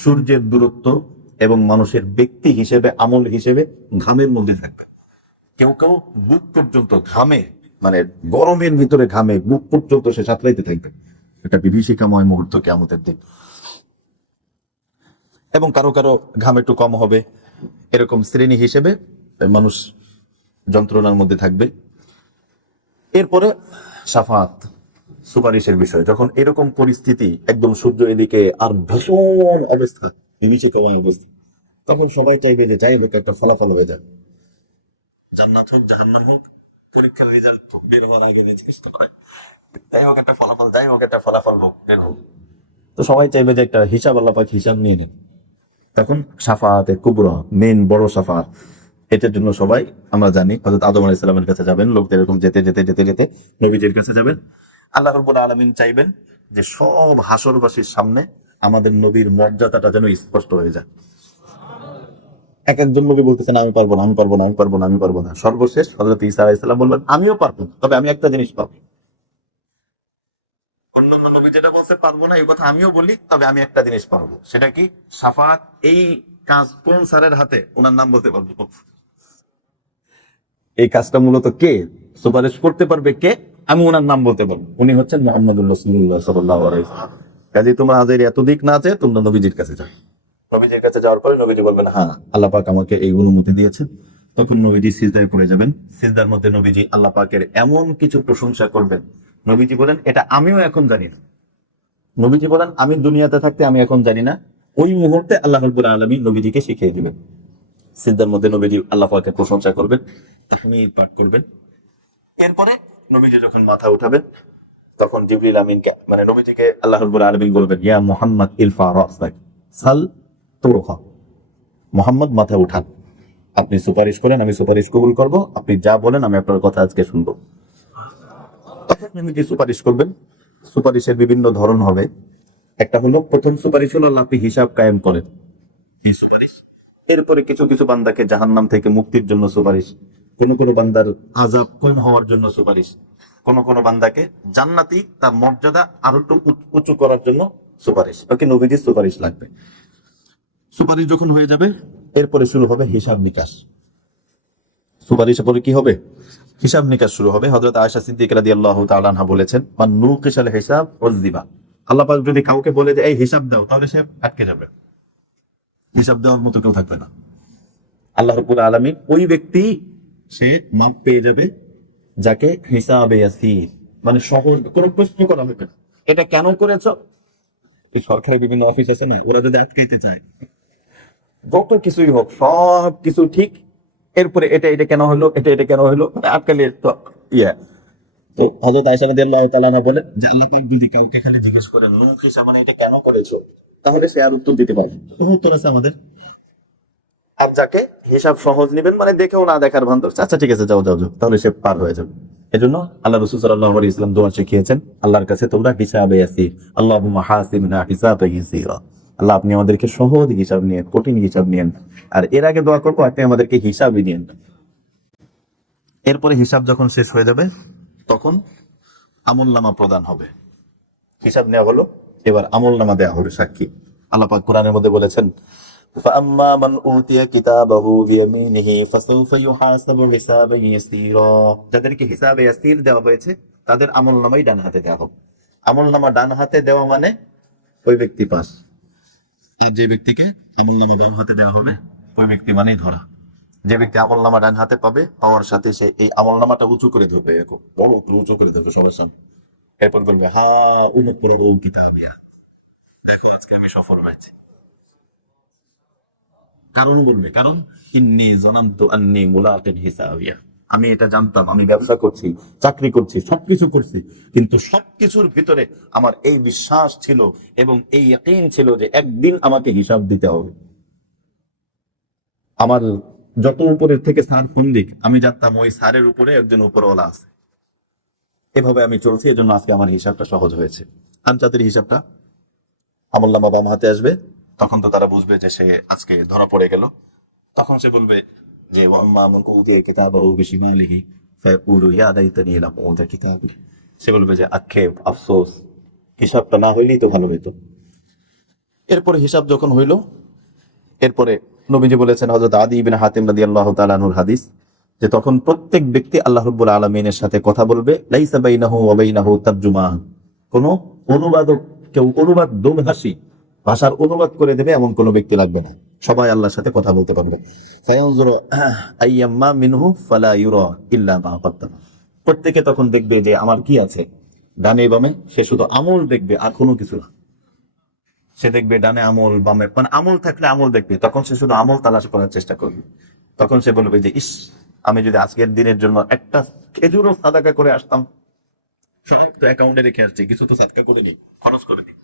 সূর্যের দূরত্ব এবং মানুষের ব্যক্তি হিসেবে আমল হিসেবে ঘামের মধ্যে থাকবে। কেউ কেউ বুক পর্যন্ত ঘামে, মানে গরমের ভিতরে ঘামে বুক পর্যন্ত সে সাঁতরাইতে থাকবে। এটা বিভীষিকাময় মুহূর্ত কিয়ামতের দিন। এবং কারো কারো ঘাম একটু কম হবে, এরকম শ্রেণী হিসেবে মানুষ যন্ত্রণার মধ্যে থাকবে। এরপরে সাফাত, সুপারিশের বিষয়। যখন এরকম পরিস্থিতি, একদম সূর্য এদিকে আর ভীষণ অবস্থা, বিভীষিকাময় অবস্থা, তখন সবাই চাইবে যে যাই হোক একটা ফলাফল হয়ে যায়, জান্নাত হোক জাহান্নাম হোক, পরীক্ষার রেজাল্ট বের হওয়ার আগে যাই হোক একটা ফলাফল, যাই হোক একটা ফলাফল হোক, বের হোক। তো সবাই চাইবে যে একটা হিসাব, আল্লাহ পাক হিসাব নিয়ে নেন। তখন সাফাতে কুবরা, মেন বড় সাফাত, এটার জন্য সবাই আমরা জানি হযরত আদম আলাইহিস সালামের কাছে যাবেন লোকদের, এরকম যেতে যেতে যেতে যেতে নবীজির কাছে যাবেন। আল্লাহ রাব্বুল আলামিন চাইবেন যে সব হাসরবাসীর সামনে আমাদের নবীর মর্যাদাটা যেন স্পষ্ট হয়ে যায়। এক একজন নবী বলতেছেন, আমি পারবো না, আমি পারবো না, আমি পারবো না, আমি পারবো না। সর্বশেষ হযরত ঈসা আলাইহিস সালাম বললেন, আমিও পারবো না, তবে আমি একটা জিনিস পাবো। অন্যান্য নবী যেটা বলছে পারবো না, এই কথা আমিও বলি, তবে আমি একটা জিনিস পারবো। সেটা কি? শাফাত। এই কাজ কোন স্যারের হাতে? ওনার নাম বলতে পারবো। এই কাজটা মূলত কে সুপারিশ করতে পারবে? কে? আমি ওনার নাম বলতে পারবো। উনি হচ্ছেন মুহাম্মদুর রাসূলুল্লাহ সাল্লাল্লাহু আলাইহি ওয়াসাল্লাম। কাজে তোমরা আদের এত দিক না আছে, তোমরা নবীজির কাছে যাও। নবীজির কাছে যাওয়ার পরে নবীজি বলবেন, হ্যাঁ, আল্লাহ পাক আমাকে এই অনুমতি দিয়েছেন। তখন নবীজি সিজদায় পড়ে যাবেন। সিজদার মধ্যে নবীজি আল্লাহ পাকের এমন কিছু প্রশংসা করবেন, নবীজি বলেন, এটা আমিও এখন জানি না। নবীজি বলেন, আমি দুনিয়াতে থাকতে আমি এখন জানি না। ওই মুহূর্তে আল্লাহ রাব্বুল আলামিন নবীজিকে শিখিয়ে দিবেন। সিজদার মধ্যে নবীজি আল্লাহ পাকের প্রশংসা করবেন, তাহমিদ পাঠ করবেন। এরপরে নবীজি যখন মাথা উঠাবেন, তখন জিবরিল আমিনকে, মানে নবীজিকে আল্লাহ রাব্বুল আলামিন বলবেন, ইয়া মুহাম্মদ ইরফা রাসাক সাল তুরফা। মুহাম্মদ, মাথা উঠান, আপনি সুপারিশ করেন, আমি সুপারিশ কবুল করব। আপনি যা বলেন আমি আপনার কথা আজকে শুনবো। তখন নবীজি সুপারিশ করবেন। সুপারিশের বিভিন্ন ধরন হবে। একটা হলো, প্রথম সুপারিশ হলো আল্লাহ আপনি হিসাব কায়েম করেন, এই সুপারিশ। এরপরে কিছু কিছু বান্দাকে জাহান্নাম থেকে মুক্তির জন্য সুপারিশ, কোন কোন বান্দার আযাব কম হওয়ার জন্য সুপারিশ, কোন কোন বান্দাকে জান্নাতি তার মর্যাদা আরো একটু উঁচু করার জন্য সুপারিশ। ওকে, নবীজির সুপারিশ লাগবে। সুপারিশ যখন হয়ে যাবে, এরপরে শুরু হবে হিসাব নিকাশ। সুপারিশের পরে কি হবে? হিসাব নিকাশ শুরু হবে। হযরত আয়েশা সিদ্দিকা রাদিয়াল্লাহু তাআলা আনহা বলেছেন, মান নুকিশাল হিসাব উযযিবা। আল্লাহ পাক যদি কাউকে বলে যে এই হিসাব দাও, তাহলে সে আটকে যাবে, হিসাব দেওয়ার মতো কেউ থাকবে না। আল্লাহ রাব্বুল আলামিন ওই ব্যক্তি, সে মাপ পেয়ে যাবে যাকে হিসাবে ইয়াসির, মানে সহজ, কোনো প্রশ্ন করা হবে না, এটা কেন করেছো। এই সরকারি বিভিন্ন অফিস আছে না, ওরা যদি আটকাইতে চায়, যত কিছুই হোক সব কিছু ঠিক, এরপরে এটা এটা কেন হলো, এটা এটা কেন হলো, আটকালে তো ইয়া। তো হযরত আয়েশা রাদিয়াল্লাহু তাআলা আনহা বলেন যে আল্লাহ পাক যদি কাউকে খালি জিজ্ঞেস করেন নূহ হিসাব, মানে এটা কেন করেছো, তাহলে সে আর উত্তর দিতে পারবে। উত্তর আছে আমাদের। আর যাকে হিসাব সহজ নেবেন, মানে দেখেও না দেখার ভান ধরছে, আচ্ছা ঠিক আছে যাও যাও যাও, তাহলে সে পার হয়ে যাবে। এজন্য আল্লাহ রাসূল সাল্লাল্লাহু আলাইহি ওয়াসাল্লাম দোয়া শিখিয়েছেন, আল্লাহর কাছে তোমরা হিসাবে ইয়াসির, আল্লাহুম্মা হাসিবনা হিসাবান ইয়াসিরা। আল্লাহ আপনি আমাদেরকে সহজ হিসাব নিয়েন, কঠিন হিসাব নিয়েন। আর এর আগে দোয়া করবো আপনি আমাদেরকে হিসাবই নিয়েন। এরপরে হিসাব যখন শেষ হয়ে যাবে তখন আমলনামা প্রদান হবে। হিসাব নেওয়া হলো, এবার আমলনামা দেওয়া হবে সাক্ষী। আল্লাহ পাক কোরআনের মধ্যে বলেছেন, فأما من أوتي كتابه بيمينه فسوف يحاسب حسابا يسيرا। যাদেরকে হিসাবে ইয়াসির দেওয়া হয়েছে তাদের আমলনামাই ডান হাতে দেওয়া হবে। আমলনামা ডান হাতে দেওয়া মানে ওই ব্যক্তি পাস, আর যে ব্যক্তিকে আমলনামা ডান হাতে দেওয়া হবে ওই ব্যক্তি মানেই ধরা। যে ব্যক্তি আমলনামা ডান হাতে পাবে, পাওয়ার সাথে সে এই আমলনামাটা উঁচু করে ধরবে, এরকম বড় করে উঁচু করে ধরবে সবার সামনে। এরপর বলবে, হা উমুকরু কিতাবিয়া, দেখো আজকে আমি সফল হয়েছি। কারণ বলবে, কারণ ইন্নী জানান্তু আন্নী মুলাকিন হিসাবিয়া, আমি এটা জানতাম, আমি ব্যবসা করছি, চাকরি করছি, সবকিছু করছি, কিন্তু সবকিছুর ভিতরে আমার এই বিশ্বাস ছিল এবং এই ইয়াকিন ছিল যে একদিন আমাকে হিসাব দিতে হবে। আমার যত উপরের থেকে স্যার ফোন দিক, আমি জানতাম ওই স্যারের উপরে একজন উপরওয়ালা আছে। এভাবে আমি চলছি, এজন্য আজকে আমার হিসাবটা সহজ হয়েছে। আনচাতের হিসাবটা আমলনামা বাম হাতে আসবে, তখন তো তারা বুঝবে যে সে আজকে ধরা পড়ে গেল। তখন সে বলবে যে ওয়াম্মা মান উতিয়া কিতাবাহু বিশিমালিহি ফায়াকুলু ইয়া লাইতানি লাম উতা কিতাবি। সে বলবে যে আক্ষেপ, আফসোস, হিসাবটা না হইলেই তো ভালো হইতো। এরপরে হিসাব যখন হইল, এরপরে নবীজি বলেছেন, হযরত আদী ইবনে হাতিম রাদিয়াল্লাহু তাআলা আনহুর হাদিস, যে তখন প্রত্যেক ব্যক্তি আল্লাহ রাব্বুল আলামিনের সাথে কথা বলবে, লাইসা বাইনাহু ওয়া বাইনাহু তারজুমান, কোনো অনুবাদক, কেউ অনুবাদ দোভাষী ভাষার অনুবাদ করে দেবে এমন কোনো ব্যক্তি লাগবে না, সবাই আল্লাহর সাথে কথা বলতে পারবে। ফায়ানজুরু আইয়াম্মা মিনহু ফালা ইউরা ইল্লা মা কাদ্দাম, প্রত্যেকে তখন দেখবে যে আমার কি আছে ডানে বামে, সে শুধু আমল দেখবে আর কোনো কিছু না। সে দেখবে ডানে আমল, বামে, মানে আমল থাকলে আমল দেখবে, তখন সে শুধু আমল তালাশ করার চেষ্টা করবে। তখন সে বলবে যে ইস, আমি যদি আজকের দিনের জন্য একটা খেজুরও সাদাকা করে আসতাম, সব তো অ্যাকাউন্টে রেখে আসছি, কিছু তো সাদকা করে নি, খরচ করে নি।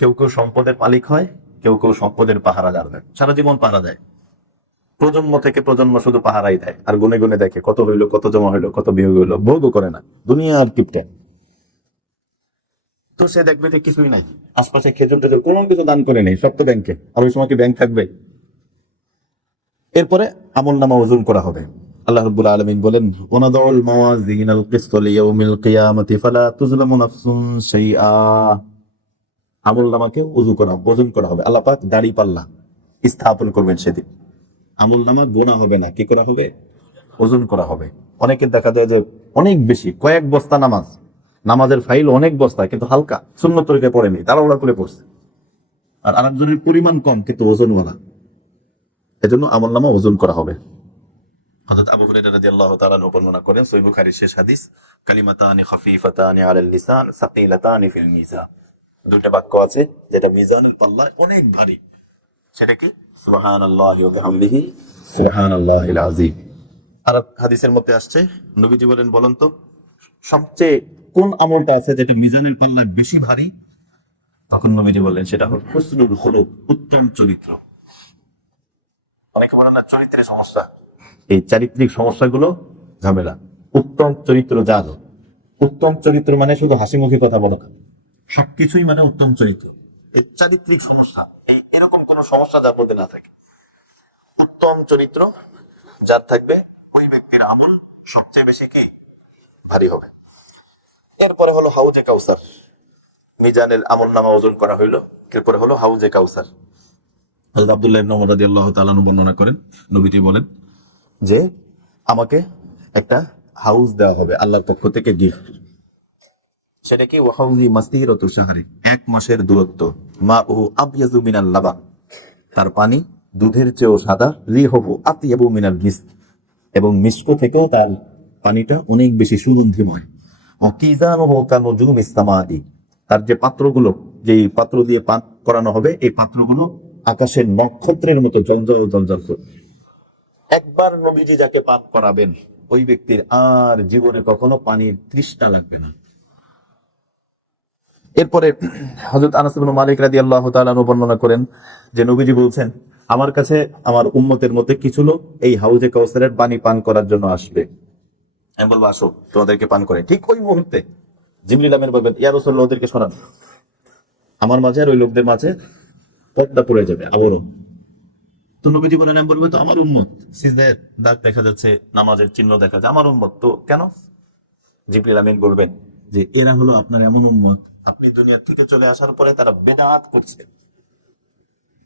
কেউ কেউ সম্পদের মালিক হয়, কেউ কেউ সম্পদের পাহারাদার দেয়, সারা জীবন পাহারা দেয়, প্রজন্ম থেকে প্রজন্ম শুধু পাহারাই দেয়, আর গুনে গুনে দেখে কত হইলো, কত জমা হইলো, কত বিয়োগ হইলো, ভোগও করে না, দুনিয়ার কিপটা। তো সে দেখবে যে কিছুই নাই, আশপাশে খেজুর টেজুর কোনো কিছু দান করে নেই, সব তো ব্যাংকে, আর ওই সময় কি ব্যাংক থাকবে? এরপরে আমলনামা ওজন করা হবে। আল্লাহ রাব্বুল আলামিন বলেন, ওয়ানাদাউল মাওয়াজিনাল কিসত লিয়াউমিল কিয়ামাতি ফালা তুজলামু নাফসুন শাইআ। আমলনামাকে ওজন করা হবে। আল্লাহ পাক দাড়ি পাল্লা স্থাপন করবেন সেদিন। আমলনামা গোনা হবে না, কি করা হবে? ওজন করা হবে। অনেকের দেখা যায় যে অনেক বেশি, কয়েক বস্তা নামাজ, নামাজের ফাইল অনেক বস্তা, কিন্তু হালকা, সুন্নত তরিকায় পড়েনি, তাড়াহুড়া করে পড়ছে। আর আরেকজনের পরিমাণ কম কিন্তু ওজনওয়ালা। এজন্য আমলনামা ওজন করা হবে। হযরত আবু হুরায়রা রাদিয়াল্লাহু তাআলা বর্ণনা করেন, সহিহ বুখারীর শেষ হাদিস, কালিমাতানি খাফীফাতানি আলাল লিসান সাকিলাতানি ফিল মিজান। দুইটা বাক্য আছে যেটা মিজানুল পাল্লায় অনেক ভারী, সেটা কি? সুবহানাল্লাহি ওয়া বিহামদিহি সুবহানাল্লাহিল আযীম। আর হাদিসের মধ্যে আসছে, নবীজি বলেন, বলেন তো সবচেয়ে কোন আমলটা আছে যেটা মিজানের পাল্লায় বেশি ভারী? তখন নবীজি বললেন, সেটা হলো হুসনুল খুলুক, উত্তম চরিত্র। অনেকে বলেন না চরিত্রের সমস্যা, এই চারিত্রিক সমস্যাগুলো ঝামেলা। উত্তম চরিত্র যার, উত্তম চরিত্র মানে শুধু হাসি মুখে কথা বলা, সবকিছুই মানে উত্তম চরিত্র। এই চারিত্রিক সমস্যা, এরকম কোন সমস্যা যার মধ্যে না থাকে, উত্তম চরিত্র যার থাকবে, ওই ব্যক্তির আমল সবচেয়ে বেশি কি ভারী হবে। এরপরে হলো হাউজে কাউসার। মিজানের আমলনামা ওজন করা হইলো, এরপরে হলো হাউজে কাউসার। হযরত আব্দুল্লাহ ইবনে ওমর রাদিয়াল্লাহু তাআলা বর্ণনা করেন, নবীজি বলেন যে আমাকে একটা হাউস দেওয়া হবে আল্লাহর পক্ষ থেকে গিফট। সেটা কি? ওয়াহাউজি মাসিরাতু শাহরি, এক মাসের দূরত্ব। মাউহু আবয়াজু মিনাল লাবান, তার পানি দুধের চেয়েও সাদা। রিহুহু আতয়াবু মিনাল মিস্ক, এবং মিস্ক থেকেও তার পানিটা অনেক বেশি সুগন্ধিময়। ওয়াকিজানুহু কানুজুমিস সামাদি, তার যে পাত্রগুলো, যেই পাত্র দিয়ে পান করানো হবে, এই পাত্রগুলো আকাশের নক্ষত্রের মতো জ্বলজ্বল জ্বলজ্বল করবে। একবার নবীজি যাকে পান করাবেন, ওই ব্যক্তির আর জীবনে কখনো পানির তৃষ্ণা লাগবে না। এরপরে হযরত আনাস ইবনে মালিক রাদিয়াল্লাহু তাআলা বর্ণনা করেন যে নবীজি বলছেন, আমার কাছে আমার উম্মতের মধ্যে কিছু লোক এই হাউজে কাউসারের পানি পান করার জন্য আসবে। আমি বলবো আসো তোমাদেরকে পান করে। ঠিক ওই মুহূর্তে জিবরিল আমিন বলবেন ইয়া রাসূলুল্লাহ ওদেরকে শোনান, আমার মাঝে আর ওই লোকদের মাঝে পর্দা পড়ে যাবে আবরণ। তো নবীজি বলেন, আমি বলবো তো আমার উম্মত, সিজদার দাগ দেখা যাচ্ছে, নামাজের চিহ্ন দেখা যাচ্ছে, আমার উম্মত তো কেন? জিবরিল আমিন বলবেন যে এরা হলো আপনার এমন উম্মত, আপনি দুনিয়া থেকে চলে আসার পরে তারা বেদাত করছে,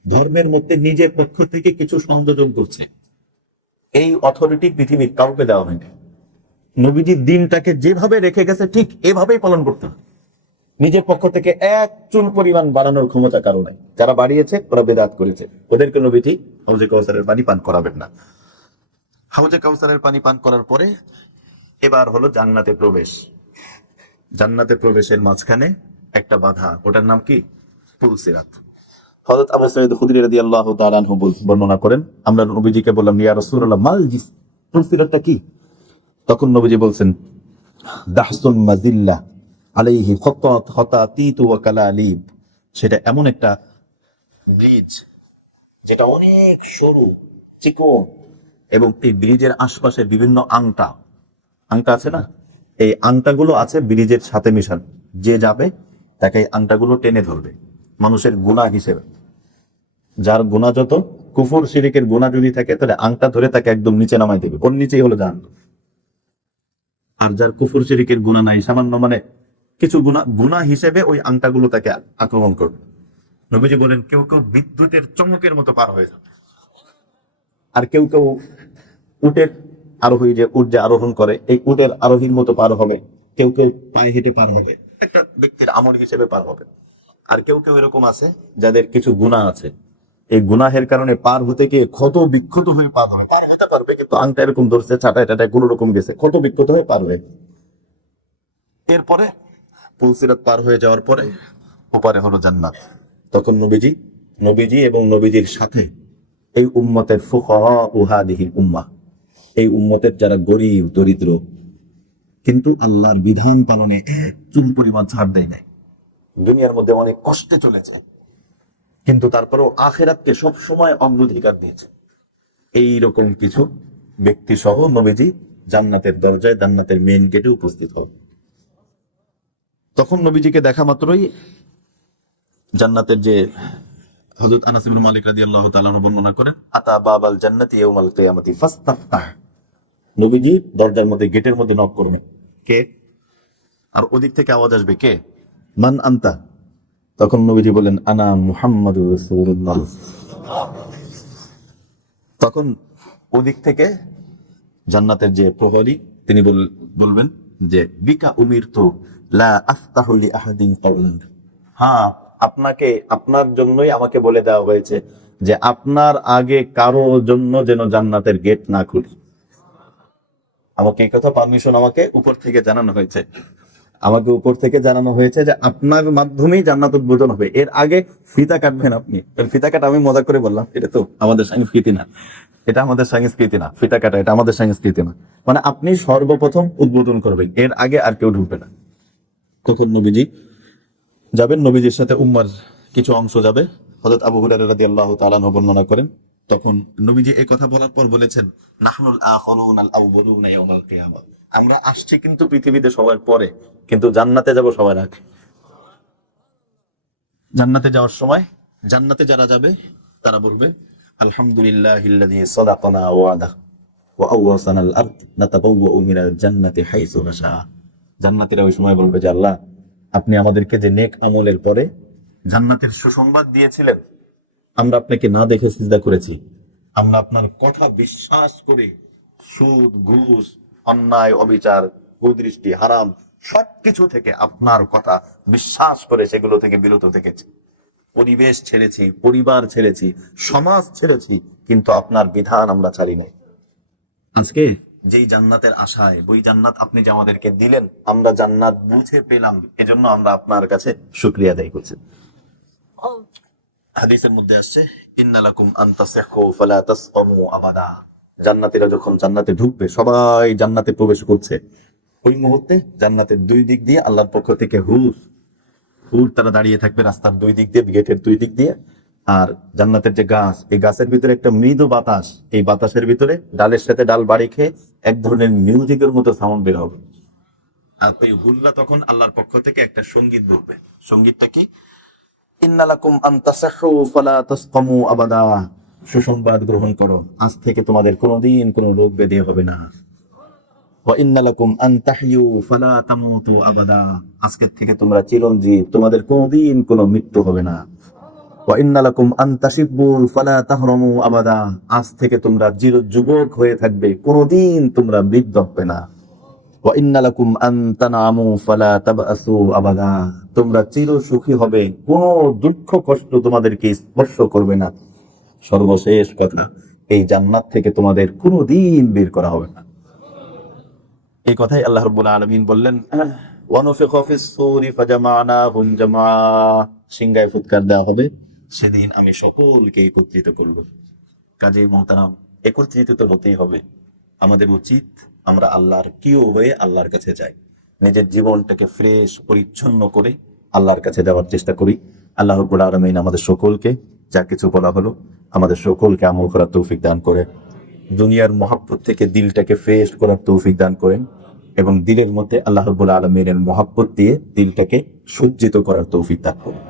ধর্মের মধ্যে নিজের পক্ষ থেকে কিছু সংযোজন করছে। এই অথরিটি পৃথিবীর কাউকে দেওয়া হয়নি। নবীজি দিনটাকে যেভাবে রেখে গেছে ঠিক এভাবেই পালন করতে হবে। নিজের পক্ষ থেকে এক চুল পরিমাণ বাড়ানোর ক্ষমতা কারো নাই। যারা বাড়িয়েছে ওরা বেদাত করেছে, ওদেরকে নবীজি হাউজে কাউসারের পানি পান করাবেন না। হাউজে কাউসারের পানি পান করার পরে এবার হলো জান্নাতে প্রবেশ। জান্নাতে প্রবেশের মাঝখানে একটা বাধা, ওটার নাম কি? পুলসিরাত। হযরত আবু সাঈদ খুদরী রাদিয়াল্লাহু তাআলা আনহু বর্ণনা করেন, আমরা নবীজিকে বললাম ইয়া রাসূলুল্লাহ মাল জিস, পুলসিরাতটা কি? তখন নবীজি বলছেন দাহসুন মাজিল্লা আলাইহি খাতাত খাতাতিত ওয়া কালালিব, সেটা এমন একটা ব্রিজ যেটা অনেক সরু চিকন, এবং এই ব্রিজের আশপাশে বিভিন্ন আংটা আংটা আছে না, এই আংটাগুলো আছে ব্রিজের সাথে মিশানো। যে যাবে তাকে এই আংটাগুলো টেনে ধরবে মানুষের গুনাহ হিসেবে। যার গুনাহ যত, কুফর শিরিকের গুনাহ যদি থাকে তাহলে আংটা ধরে তাকে একদম নিচে নামাই দেবে, ওর নিচেই হলো জাহান্নাম। আর যার কুফর শিরিকের গুনাহ নাই, সামান্য মানে কিছু গুনাহ হিসেবে ওই আংটাগুলো তাকে আক্রমণ করবে। নবীজি বলেন কেউ কেউ বিদ্যুতের চমকের মতো পার হয়ে যাবে, আর কেউ কেউ উটের আরোহী, যে উট যে আরোহণ করে এই উটের আরোহীর মতো পার হবে, কেউ কেউ পায়ে হেঁটে পার হবে, একটা ব্যক্তির আমল হিসেবে পার হবে। আর কেউ কেউ এরকম আছে যাদের কিছু গুনাহ আছে, এই গুনাহের কারণে পার হতে গিয়ে ক্ষত বিক্ষত হয়ে পার হবে, পার হতে পারবে কিন্তু আংটা এরকম ধরছে, ছাটায় টাটায় কোন রকম গেছে, ক্ষত বিক্ষত হয়ে পার হয়ে। এরপরে পুলসিরাত পার হয়ে যাওয়ার পরে ওপারে হলো জান্নাত। তখন নবীজি এবং নবীজির সাথে এই উম্মতের ফুকাহা উহাদিহিল উম্মাহ, এই উম্মতের যারা গরিব দরিদ্র কিন্তু আল্লাহর বিধান পালনে এক চুল পরিমাণ ছাড় দেয় নাই, দুনিয়ার মধ্যে অনেক কষ্টে চলেছে কিন্তু তারপরেও আখিরাতকে সব সময় অগ্রাধিকার দিয়েছে, এইরকম কিছু ব্যক্তি সহ নবীজি জান্নাতের দরজায়, জান্নাতের মেইন গেটে উপস্থিত হবে। তখন নবীজিকে দেখা মাত্রই জান্নাতের যে হযরত আনাস ইবনে মালিক রাদিয়াল্লাহু তাআলা বর্ণনা করেন, আতা বাবাল জান্নাতি ইয়াউমাল কিয়ামাতি ফাস্তাফতাহ, নবীজি দরজার মধ্যে গেটের মধ্যে নক করবেন, কে? আর ওদিক থেকে আওয়াজ আসবে, কে? মান আনতা? তখন নবীজি বলেন আনা মুহাম্মাদুর রাসূলুল্লাহ। তখন ওদিক থেকে জান্নাতের যে প্রহরী তিনি বলবেন যে বিকা উমিরতু লা আফতাহু লি আহাদিন কাওলান, হ্যাঁ আপনাকে, আপনার জন্যই আমাকে বলে দেওয়া হয়েছে যে আপনার আগে কারো জন্য যেন জান্নাতের গেট না খুলি। আমাকে এই কথা পারমিশন আমাকে উপর থেকে জানানো হয়েছে, আমাকে উপর থেকে জানানো হয়েছে যে আপনার মাধ্যমেই জান্নাত উদ্বোধন হবে। এর আগে ফিতা কাটবেন আপনি। ফিতা কাটা আমি মজা করে বললাম, এটা তো আমাদের সংস্কৃতি না, এটা আমাদের সংস্কৃতি না, ফিতা কাটা এটা আমাদের সংস্কৃতি না। মানে আপনি সর্বপ্রথম উদ্বোধন করবেন, এর আগে আর কেউ ঢুকবে না। তখন নবীজি যাবেন, নবীজির সাথে উম্মার কিছু অংশ যাবে। হযরত আবু হুরায়রা রাদিয়াল্লাহু তাআলা বর্ণনা করেন, তখন নবীজি এই কথা বলার পর বলেছেন নাহনুল আখিরুন আল আউয়ালুনা ইয়াউমাল কিয়ামা, আমরা আসছি কিন্তু পৃথিবীতে সবার পরে, কিন্তু জান্নাতে যাব সবার আগে। জান্নাতে যাওয়ার সময় জান্নাতে যারা যাবে তারা বলবে আলহামদুলিল্লাহিল্লাযী সাদাকানা ওয়াদা ওয়া আওয়াসানাল আরদ নাতাবাওয়াউ মিনাল জান্নাতি হাইসু নাশা। জান্নাতীরা ওই সময় বলবে যে আল্লাহ, আপনি আমাদেরকে যে নেক আমলের পরে জান্নাতের সুসংবাদ দিয়েছিলেন, আমরা আপনাকে না দেখে সিজদা করেছি, আমরা আপনার কথা বিশ্বাস করে সুদ ঘুষ অন্যায় অবিচার কুদৃষ্টি হারাম সবকিছু থেকে আপনার কথা বিশ্বাস করে সেগুলো থেকে বিরত থেকেছি, পরিবেশ ছেড়েছি, পরিবার ছেড়েছি, সমাজ ছেড়েছি, কিন্তু আপনার বিধান আমরা ছাড়িনি। আজকে যেই জান্নাতের আশায়, ওই জান্নাত আপনি যে আমাদেরকে দিলেন, আমরা জান্নাত বুঝে পেলাম, এজন্য আমরা আপনার কাছে শুকরিয়া আদায় করছি। হাদিসের মধ্যে আসছে ইন্নালাকুম আন তাসিহু ফালা তাসকামু আবাদা, জান্নাতীরা যখন জান্নাতে ঢুকবে, সবাই জান্নাতে প্রবেশ করছে, ওই মুহূর্তে জান্নাতের দুই দিক দিয়ে আল্লাহর পক্ষ থেকে হুর তারা দাঁড়িয়ে থাকবে রাস্তার দুই দিক দিয়ে, গেটের দুই দিক দিয়ে, আর জান্নাতের যে গাছ, এই গাছের ভিতরে একটা মৃদু বাতাস, এই বাতাসের ভিতরে ডালের সাথে ডাল বাড়ি খেয়ে এক ধরনের মিউজিকের মতো সাউন্ড বের হবে। আর এই হুল্লা তখন আল্লাহর পক্ষ থেকে একটা সঙ্গীত বলবে। সঙ্গীতটা কি? ইন্নালাকুম আন তাসাহু ফালা তাসকামু আবাদা। সুসংবাদ গ্রহণ করো, আজ থেকে তোমাদের কোনোদিন কোনো রোগ ব্যাধি হবে না। ওয়া ইন্নালাকুম আন তাহইয়ু ফালা তামুতু আবাদা। আজকের থেকে তোমরা চিরঞ্জীব, তোমাদের কোনোদিন কোনো মৃত্যু হবে না। ওয়া ইন্নালাকুম আন তাশিব্বু ফালা তাহরামু আবাদা। আজ থেকে তোমরা চিরযুবক হয়ে থাকবে, কোনোদিন তোমরা বৃদ্ধ হবে না। ওয়া ইন্নালাকুম আন তানামু ফালা তাবআসু আবাদা। তোমরা চির সুখী হবে, কোনো দুঃখ কষ্ট তোমাদেরকে স্পর্শ করবে না। সর্বশেষ কথা, এই জান্নাত থেকে তোমাদের কোনোদিন বের করা হবে না। এই কথাই আল্লাহ রাব্বুল আলামিন বললেন, ওয়া নুফিখা ফিস সূরি ফাজামানাহুম জামা। সিংহায় ফুৎকার দেওয়া হবে, সেদিন আমি সকলকে একত্রিত করব। কাজেই মোহতারাম, একত্রিত তো হতেই হবে। আমাদের উচিত আমরা আল্লাহর প্রিয় হয়ে আল্লাহর কাছে যাই, নিজের জীবনটাকে ফ্রেশ পরিচ্ছন্ন করে আল্লাহর কাছে যাওয়ার চেষ্টা করি। আল্লাহ রাব্বুল আলামিন আমাদের সকলকে যা কিছু বলা হলো, আমাদের সকলকে আমল করার তৌফিক দান করে, দুনিয়ার মহাব্বত থেকে দিলটাকে ফ্রেশ করার তৌফিক দান করেন, এবং দিলের মধ্যে আল্লাহ রাব্বুল আলামিনের মহাব্বত দিয়ে দিলটাকে সজ্জিত করার তৌফিক দান করেন।